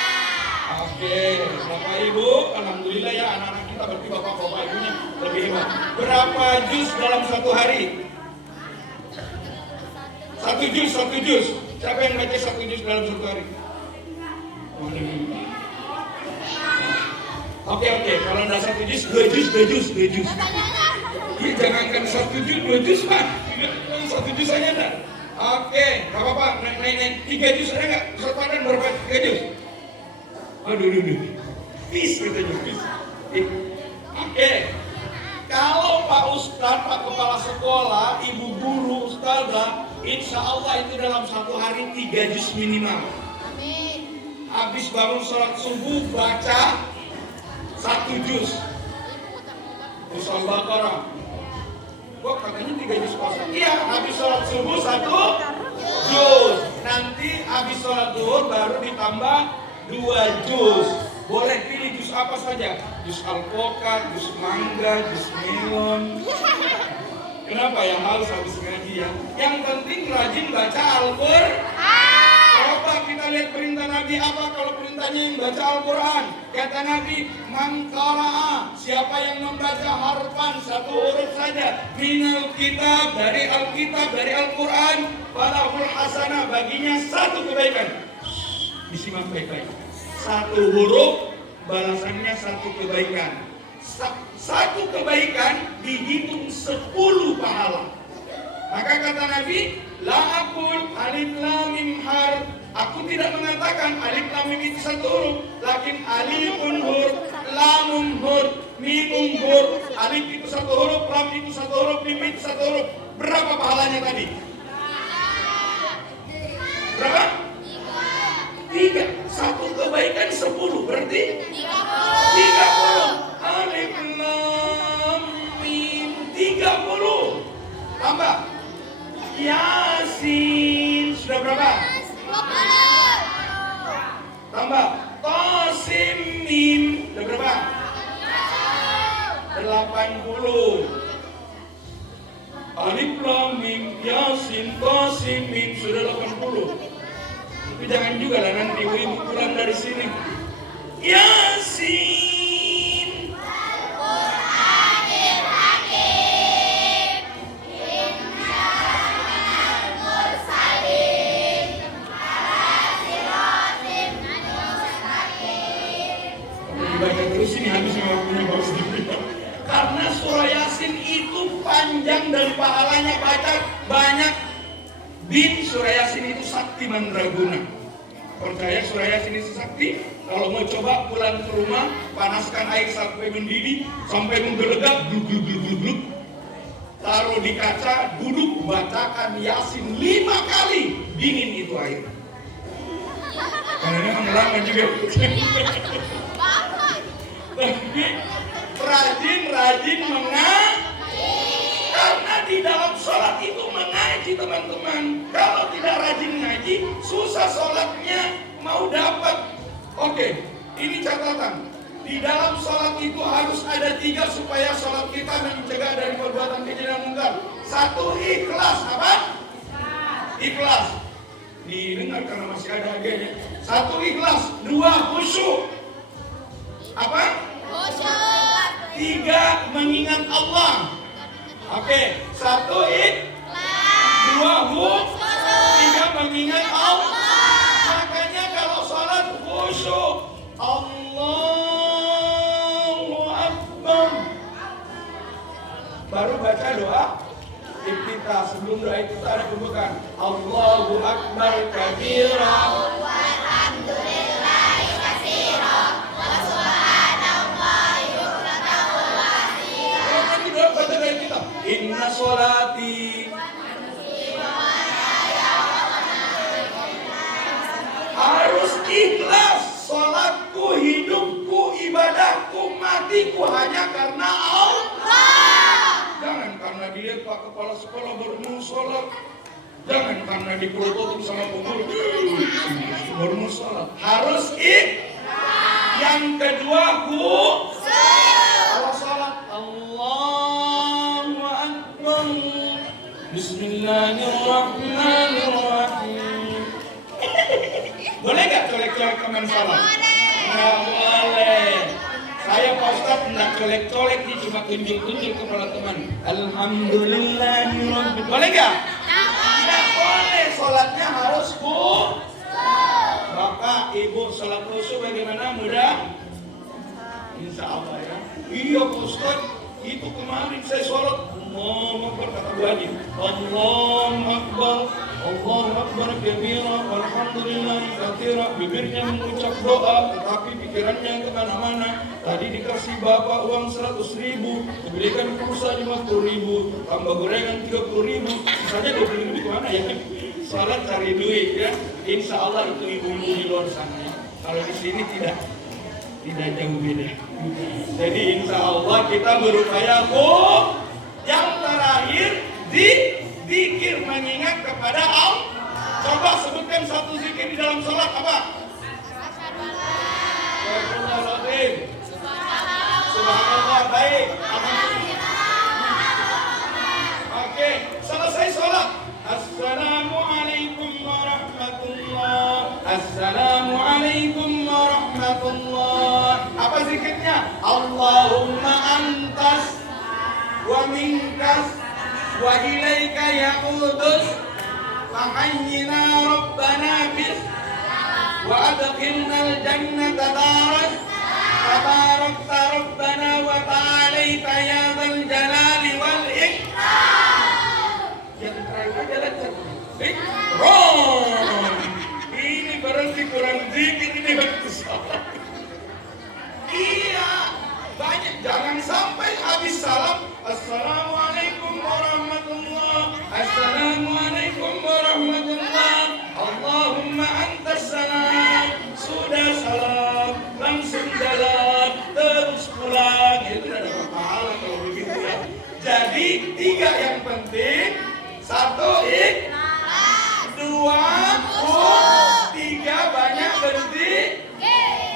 Oke, Bapak Ibu, alhamdulillah ya anak-anak kita berarti bapak ibunya lebih hebat. Berapa juz dalam satu hari? Satu juz. Siapa yang baca 1 juz dalam satu hari? Oke, kalau enggak 1 juz, 2 juz. Ya, jangankan 1 juz, 2 juz Pak. 1 juz aja enggak? Oke, gak apa-apa, naik 3 juz ada nggak? Ustaz Padan berapa 3 juz? Aduh. Peace katanya, peace. Oke, kalau Pak Ustadz, Pak Kepala Sekolah, Ibu Guru, Ustazah, insya Allah itu dalam satu hari 3 juz minimal. Amin. Habis bangun sholat subuh, baca 1 juz. Surah Al-Baqarah. Kok katanya 3 juz kosong? Iya, habis sholat subuh 1 juz. Nanti habis sholat zuhur baru ditambah 2 juz. Boleh pilih juz apa saja. Juz alpukat, juz mangga, juz melon. Kenapa ya harus habis ngaji ya? Yang penting rajin baca Al-Quran. Coba kita lihat perintah Nabi apa kalau perintahnya yang baca Al-Quran. Kata Nabi, man qara'a, siapa yang membaca harfan 1 huruf saja minal kitab, dari Alkitab, dari Al-Quran, falahul hasanah, baginya 1 kebaikan. Disimak baik-baik. 1 huruf balasannya 1 kebaikan. 1 kebaikan dihitung 10 pahala. Maka kata Nabi, La aqul alif lam mim harf. Aku tidak mengatakan alif lam mim itu satu huruf, lakin alifun huruf, lamun huruf, mimun huruf. Alif itu satu huruf, lam itu satu huruf, mim itu satu huruf. Berapa pahalanya tadi? Berapa? 3. Satu kebaikan 10, berarti 30. Alif lam mim 30. Tambah Yasin sudah berapa? 20. Tambah Tasim mim sudah berapa? 80. Alif lam mim Yasin Tasim mim sudah 80. Tapi jangan juga lah nanti ibu pulang dari sini. Yasin. Dibaca terus ini habis waktunya baru sedikit. Karena surah Yasin itu panjang dan pahalanya banyak. Bin surah Yasin itu sakti mandraguna. Percaya surah Yasin itu sakti. Kalau mau coba pulang ke rumah, panaskan air sampai mendidih, sampai menggelegak, gluk. Taruh di kaca, duduk, bacakan Yasin 5 kali, dingin itu air. Karena memang lama juga. Tapi rajin mengaji. Karena di dalam sholat itu mengaji teman-teman. Kalau tidak rajin ngaji, susah sholatnya mau dapat. Oke, ini catatan. Di dalam sholat itu harus ada 3 supaya sholat kita mencegah dari perbuatan keji dan mungkar. 1, ikhlas. Apa? Ikhlas. Didengar karena masih ada agaknya. 1, ikhlas. 2, khusyuk. Apa? Khusyuk. 3, mengingat Allah. Oke, 1 ikhlas. 2, khusyuk. 3, mengingat Allah. Makanya kalau sholat khusyuk. Allahu Akbar. Baru baca doa kita sebelum doa itu ada pembukaan. Allahu Akbar kabira. Walhamdulillahi katsira. Wa subhanallahi bukratan wa asila. Ini doa baca dari kita. Inna sholati harus ikhlas. Sholatku, hidupku, ibadahku, matiku hanya karena Allah. Jangan karena dia Pak Kepala Sekolah baru mau sholat. Jangan karena diprototin sama pengurus baru mau sholat. Harus ikhlas. Yang kedua, kalau sholat Allahu Akbar. Bismillahirrahmanirrahim. Boleh gak colek-colek teman sholat? Nggak boleh. Saya Pak Ustaz nggak colek-colek, ini cuma tunjuk-tunjuk kepada teman. Alhamdulillahirrahmanirrahim. Boleh gak? Tidak boleh. Sholatnya harus khusyuk. Bapak, Ibu sholat khusyuk bagaimana? Mudah? Insya Allah ya. Iya Pak Ustaz, itu kemarin saya sholat Allahu Akbar kata Bu Haji. Allahu Akbar. Allahu Akbar kabira, walhamdulillahi katsira. Bibirnya mengucap doa, tetapi pikirannya kemana-mana. Tadi dikasih bapak uang 100.000, diberikan pulsa 50.000, tambah gorengan 30.000, sisanya 20.000 kemana ya? Salat cari duit ya. Insya Allah itu ibu-ibu di luar sana. Kalau di sini tidak jauh beda. Jadi insya Allah kita berupaya yang terakhir zikir mengingat kepada Allah. Coba sebutkan satu zikir di dalam sholat apa? Subhanallah. Baik. Oke, selesai sholat. Assalamualaikum warahmatullah. Assalamualaikum warahmatullah. Apa zikirnya? Allahumma antas wa minkas wa ilaika ya'udus fahayyina rabbana bis wa adkhilnal jannata daras tabarakta rabbana wa ta'alaita ya dzal jalali wal ikram. Yang terakhir aja lancar. Assalamualaikum warahmatullah. Assalamualaikum warahmatullah. Allahumma antas salam. Sudah salam, langsung jalan, terus pulang. Itu udah dapat pahala kalau begitu ya. Jadi 3 yang penting. 1 ikhlas, 2 3 banyak berzikir.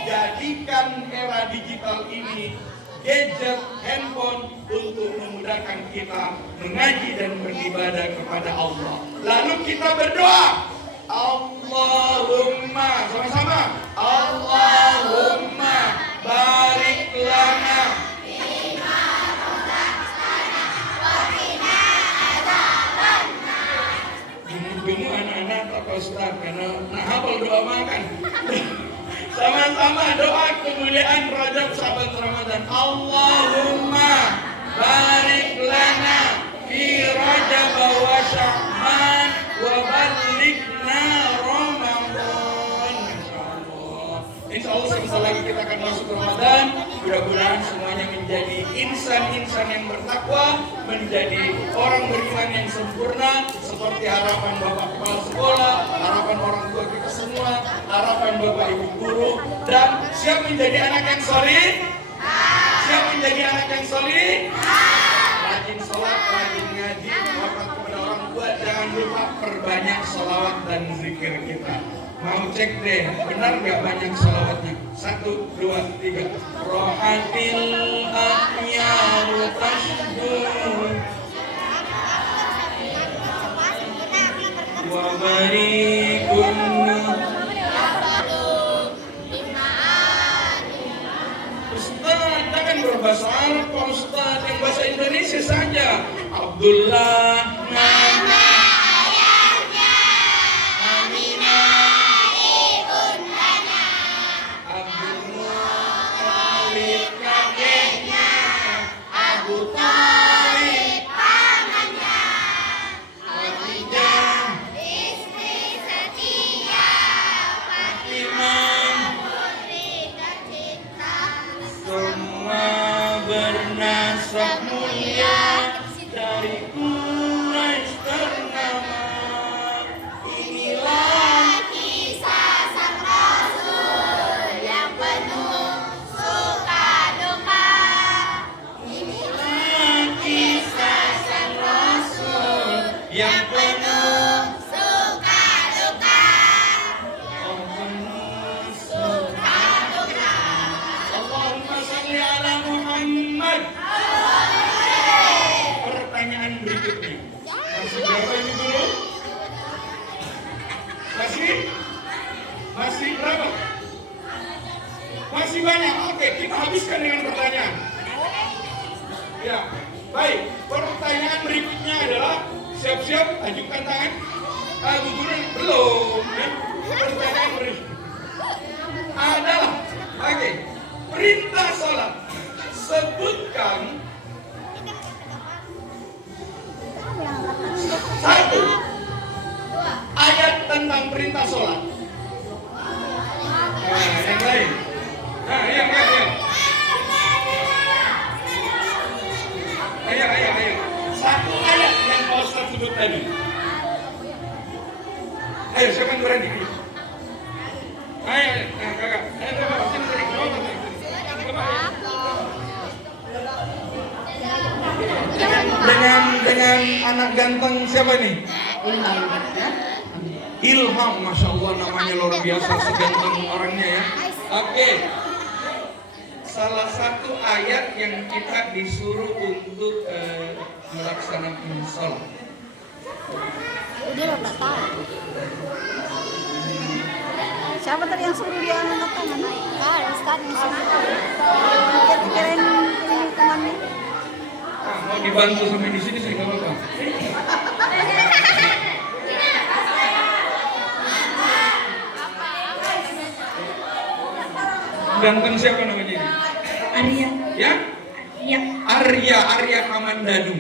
Jadikan era digital ini gadget, handphone untuk memudahkan kita mengaji dan beribadah kepada Allah. Lalu kita berdoa, Allahumma, sama-sama, Allahumma barik lana fima razaqtana wa qina adzabannar. Ini anak-anak Pak Ustaz karena hafal doa makan. Sama-sama doa kemuliaan Rajab sahabat Ramadan. Allahumma barik lana fi Rajab wa Sya'ban wa ballighna Ramadan. Insya Allah sebentar lagi kita akan masuk Ramadan. Mudah-mudahan semuanya menjadi insan-insan yang bertakwa, menjadi orang beriman yang sempurna, seperti harapan Bapak Kepala Sekolah, harapan orang tua kita semua, harapan Bapak Ibu Guru, dan siap menjadi anak yang solih? Siap menjadi anak yang solih? Rajin sholat, rajin ngaji, wafat kepada orang tua, jangan lupa perbanyak sholawat dan zikir kita. Mau cek deh, benar gak banyak sholawatnya? 1, 2, 3. Rohatil ahyaru tashdud wa barikun. Ustaz, jangan berbahasa Arab Pak Ustaz, yang bahasa Indonesia saja. Abdullah nama ayahnya, Aminah ibundanya, Abdul Muthalib kakeknya, Abu Thalib pamannya, Khadijah istri setia, Fatimah putri tercinta, semua bernasab mulia dari Quraisy ternama. Inilah kisah sang Rasul yang penuh suka duka. Inilah kisah sang Rasul yang penuh suka duka. Oh, penuh suka duka. Allahumma shalli ala Muhammad. Pertanyaan berikutnya, masih berapa ini dulu? Masih berapa? Masih banyak. Oke, kita habiskan dengan pertanyaan. Ya, baik. Pertanyaan berikutnya adalah siap-siap, ajukan tangan. Bu Guru belum. Ya. Pertanyaan berikutnya adalah, oke, perintah sholat. Sebutkan 1 ayat tentang perintah sholat. Nah, yang lain. Nah, yang lain. Ayo. 1 ayat yang Pak Ustaz sebut tadi. Ayo, siapa yang berani? Ayo, nah, kakak. Ayo, kakak. Sini, sini. Dengan anak ganteng siapa nih? Ilham, Masya Allah namanya luar biasa, seganteng orangnya ya. Oke. Salah satu ayat yang kita disuruh untuk melaksanakan sholat. Dia nggak tahu. Siapa tadi yang suruh dia angkat tangan? Ustaz di sini. Dia kirain ini temannya. Mau dibantu sampai di sini sih nggak apa-apa. Ganteng siapa namanya? Arya. Ya? Arya. Arya Kamandanu.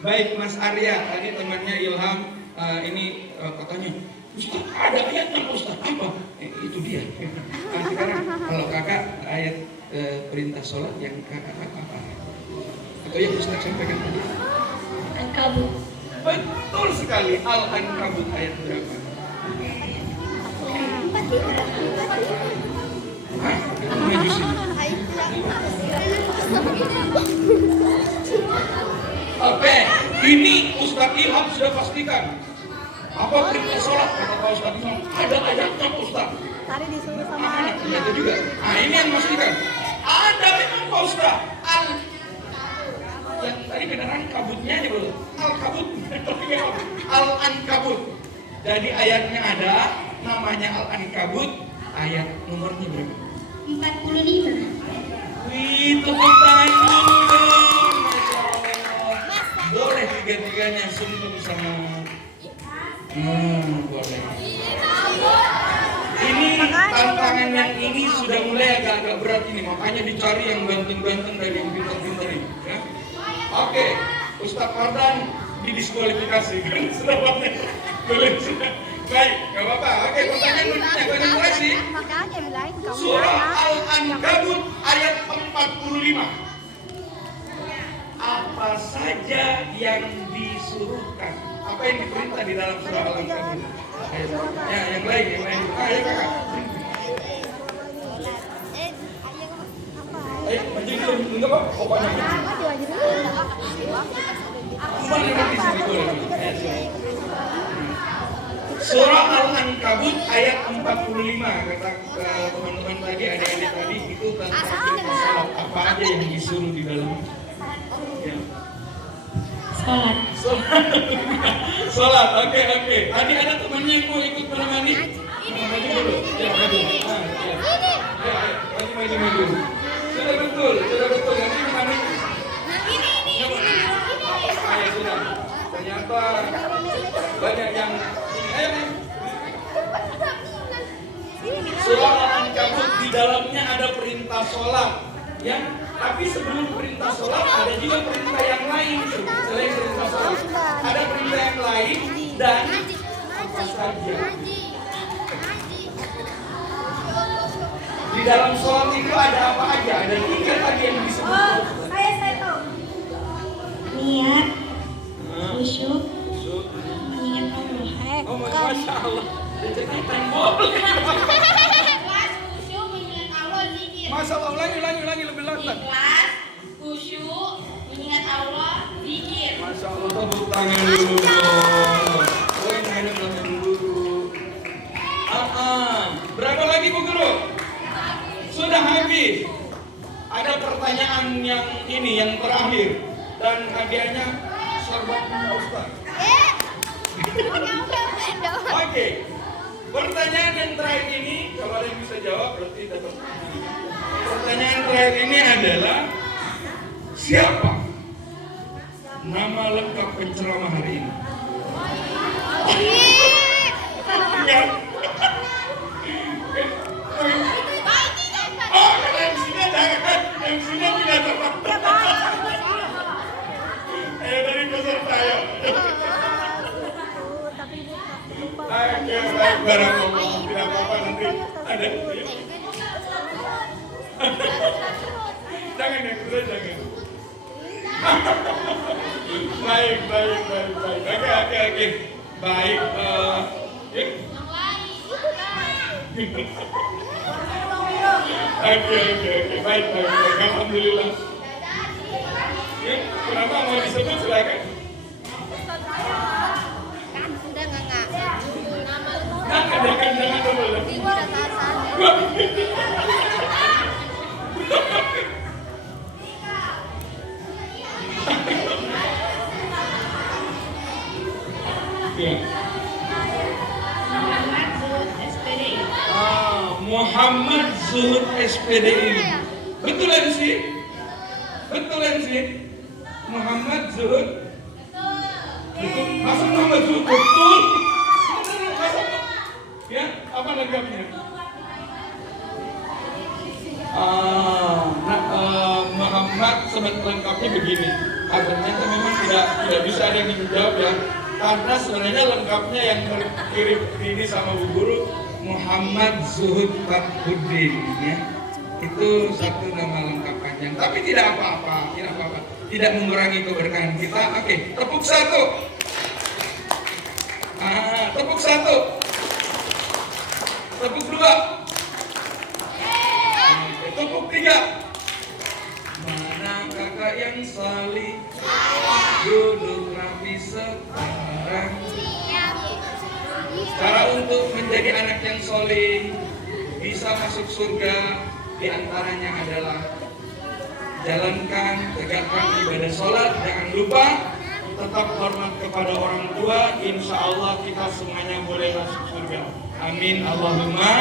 Baik Mas Arya, tadi temannya Ilham ini katanya Ustaz ada ayatnya Ustaz, apa? Itu dia. Nah, sekarang kalau kakak ayat perintah sholat yang kakak apa? Itu yang Ustaz sampaikan tadi. Ankabut. Betul sekali. Al-Ankabut ayat berapa? Hah? Maju sini. Oke, ini Ustaz Ilham sudah pastikan. Apa perintah sholat? Kata Pak Ustaz Ilham, ada ayatnya Ustaz. Tadi disuruh sama Anak itu juga. Nah ini yang pastikan. Ada memang Pak Ustaz. Yang tadi beneran kabutnya aja belum. Al-Kabut. Al-Ankabut. Jadi ayatnya ada, namanya Al-Ankabut. Ayat nomornya berapa? 45. Wih, tepuk tangan dulu dong. Masya Allah. Boleh tiga-tiganya sungkem sama. Boleh. Ini tantangan yang ini sudah mulai agak-agak berat ini, makanya dicari yang ganteng-ganteng dari yang pintar-pintar ini. Ya? Oke, Ustaz Fardan didiskualifikasi kan sudah boleh sudah. Baik, nggak apa-apa. Oke, pertanyaan berikutnya banyak mulai sih. makanya bilang kamu Surah Al-Ankabut ayat 45. Apa saja yang disuruhkan? Apa yang diperintah di dalam surah Al-Ankabut? Ya, yang lain. Ayo kakak. Ayo, maju dulu. Enggak apa-apa. Pokoknya maju. Kembali nanti sini boleh. Surah Al-Ankabut ayat 45 kata teman-teman tadi, adik-adik tadi itu tentang perintah salat. Apa aja yang disuruh di dalam? Ya. Sholat. Salat. Oke. Tadi ada temannya yang mau ikut menemani? Maju dulu. Ya, maju. Maju. Sudah betul. Nanti menemani. Ayo sudah. Ternyata banyak yang ini. Surah Al-Ankabut di dalamnya ada perintah sholat, ya. Tapi sebelum perintah sholat ada juga perintah yang lain selain perintah sholat. Ada perintah yang lain dan apa saja. Di dalam sholat itu ada apa aja? Ada 3 tadi yang disebut. saya tahu. Niat, khusyuk, mengingat Allah. Oh, masya Allah. Diceritain boleh. Masya Allah, ulangi lebih lantang. Ikhlas, khusyuk, mengingat Allah, zikir. Masya Allah, tepuk tangan dulu dong. Tangan dulu. Berapa lagi Bu Guru? Sudah habis. Ada pertanyaan yang ini, yang terakhir. Dan hadiahnya sorban Ustaz. Oke. Pertanyaan yang terakhir ini, kalau ada yang bisa jawab berarti dapat. Pertanyaan terakhir ini adalah siapa nama lengkap penceramah hari ini? Ya. Oh, MC-nya jangan. MC-nya tidak tepat. Dari peserta ya. Baik, barang ngomong tidak apa-apa nanti ada. Jangan yang kedua jangan. Baik. Oke. Baik. Oke. Baik. Alhamdulillah. Ya, kenapa mau disebut silakan? Kan sudah enggak. Jangan dulu. Ya. Muhammad Zuhud SPDI. Betulan sih? Muhammad Zuhud. Betul. Masa Muhammad Zuhud betul? Ya, apa lengkapnya? Muhammad sebenarnya lengkapnya begini. Ternyata memang tidak bisa ada yang menjawab ya. Karena sebenarnya lengkapnya yang kirim ini sama Bu Guru Muhammad Zuhud Fathuddin ya. Itu satu nama lengkap panjang. Tapi tidak apa-apa. tidak mengurangi keberkahan kita. Oke, tepuk satu. Tepuk satu. Tepuk dua. Tepuk tiga. Mana kakak yang salih? Duduk rapi sekarang. Cara untuk menjadi anak yang soleh, bisa masuk surga, diantaranya adalah jalankan, tegakkan ibadah sholat, jangan lupa tetap hormat kepada orang tua. Insya Allah kita semuanya boleh masuk surga. Amin Allahumma.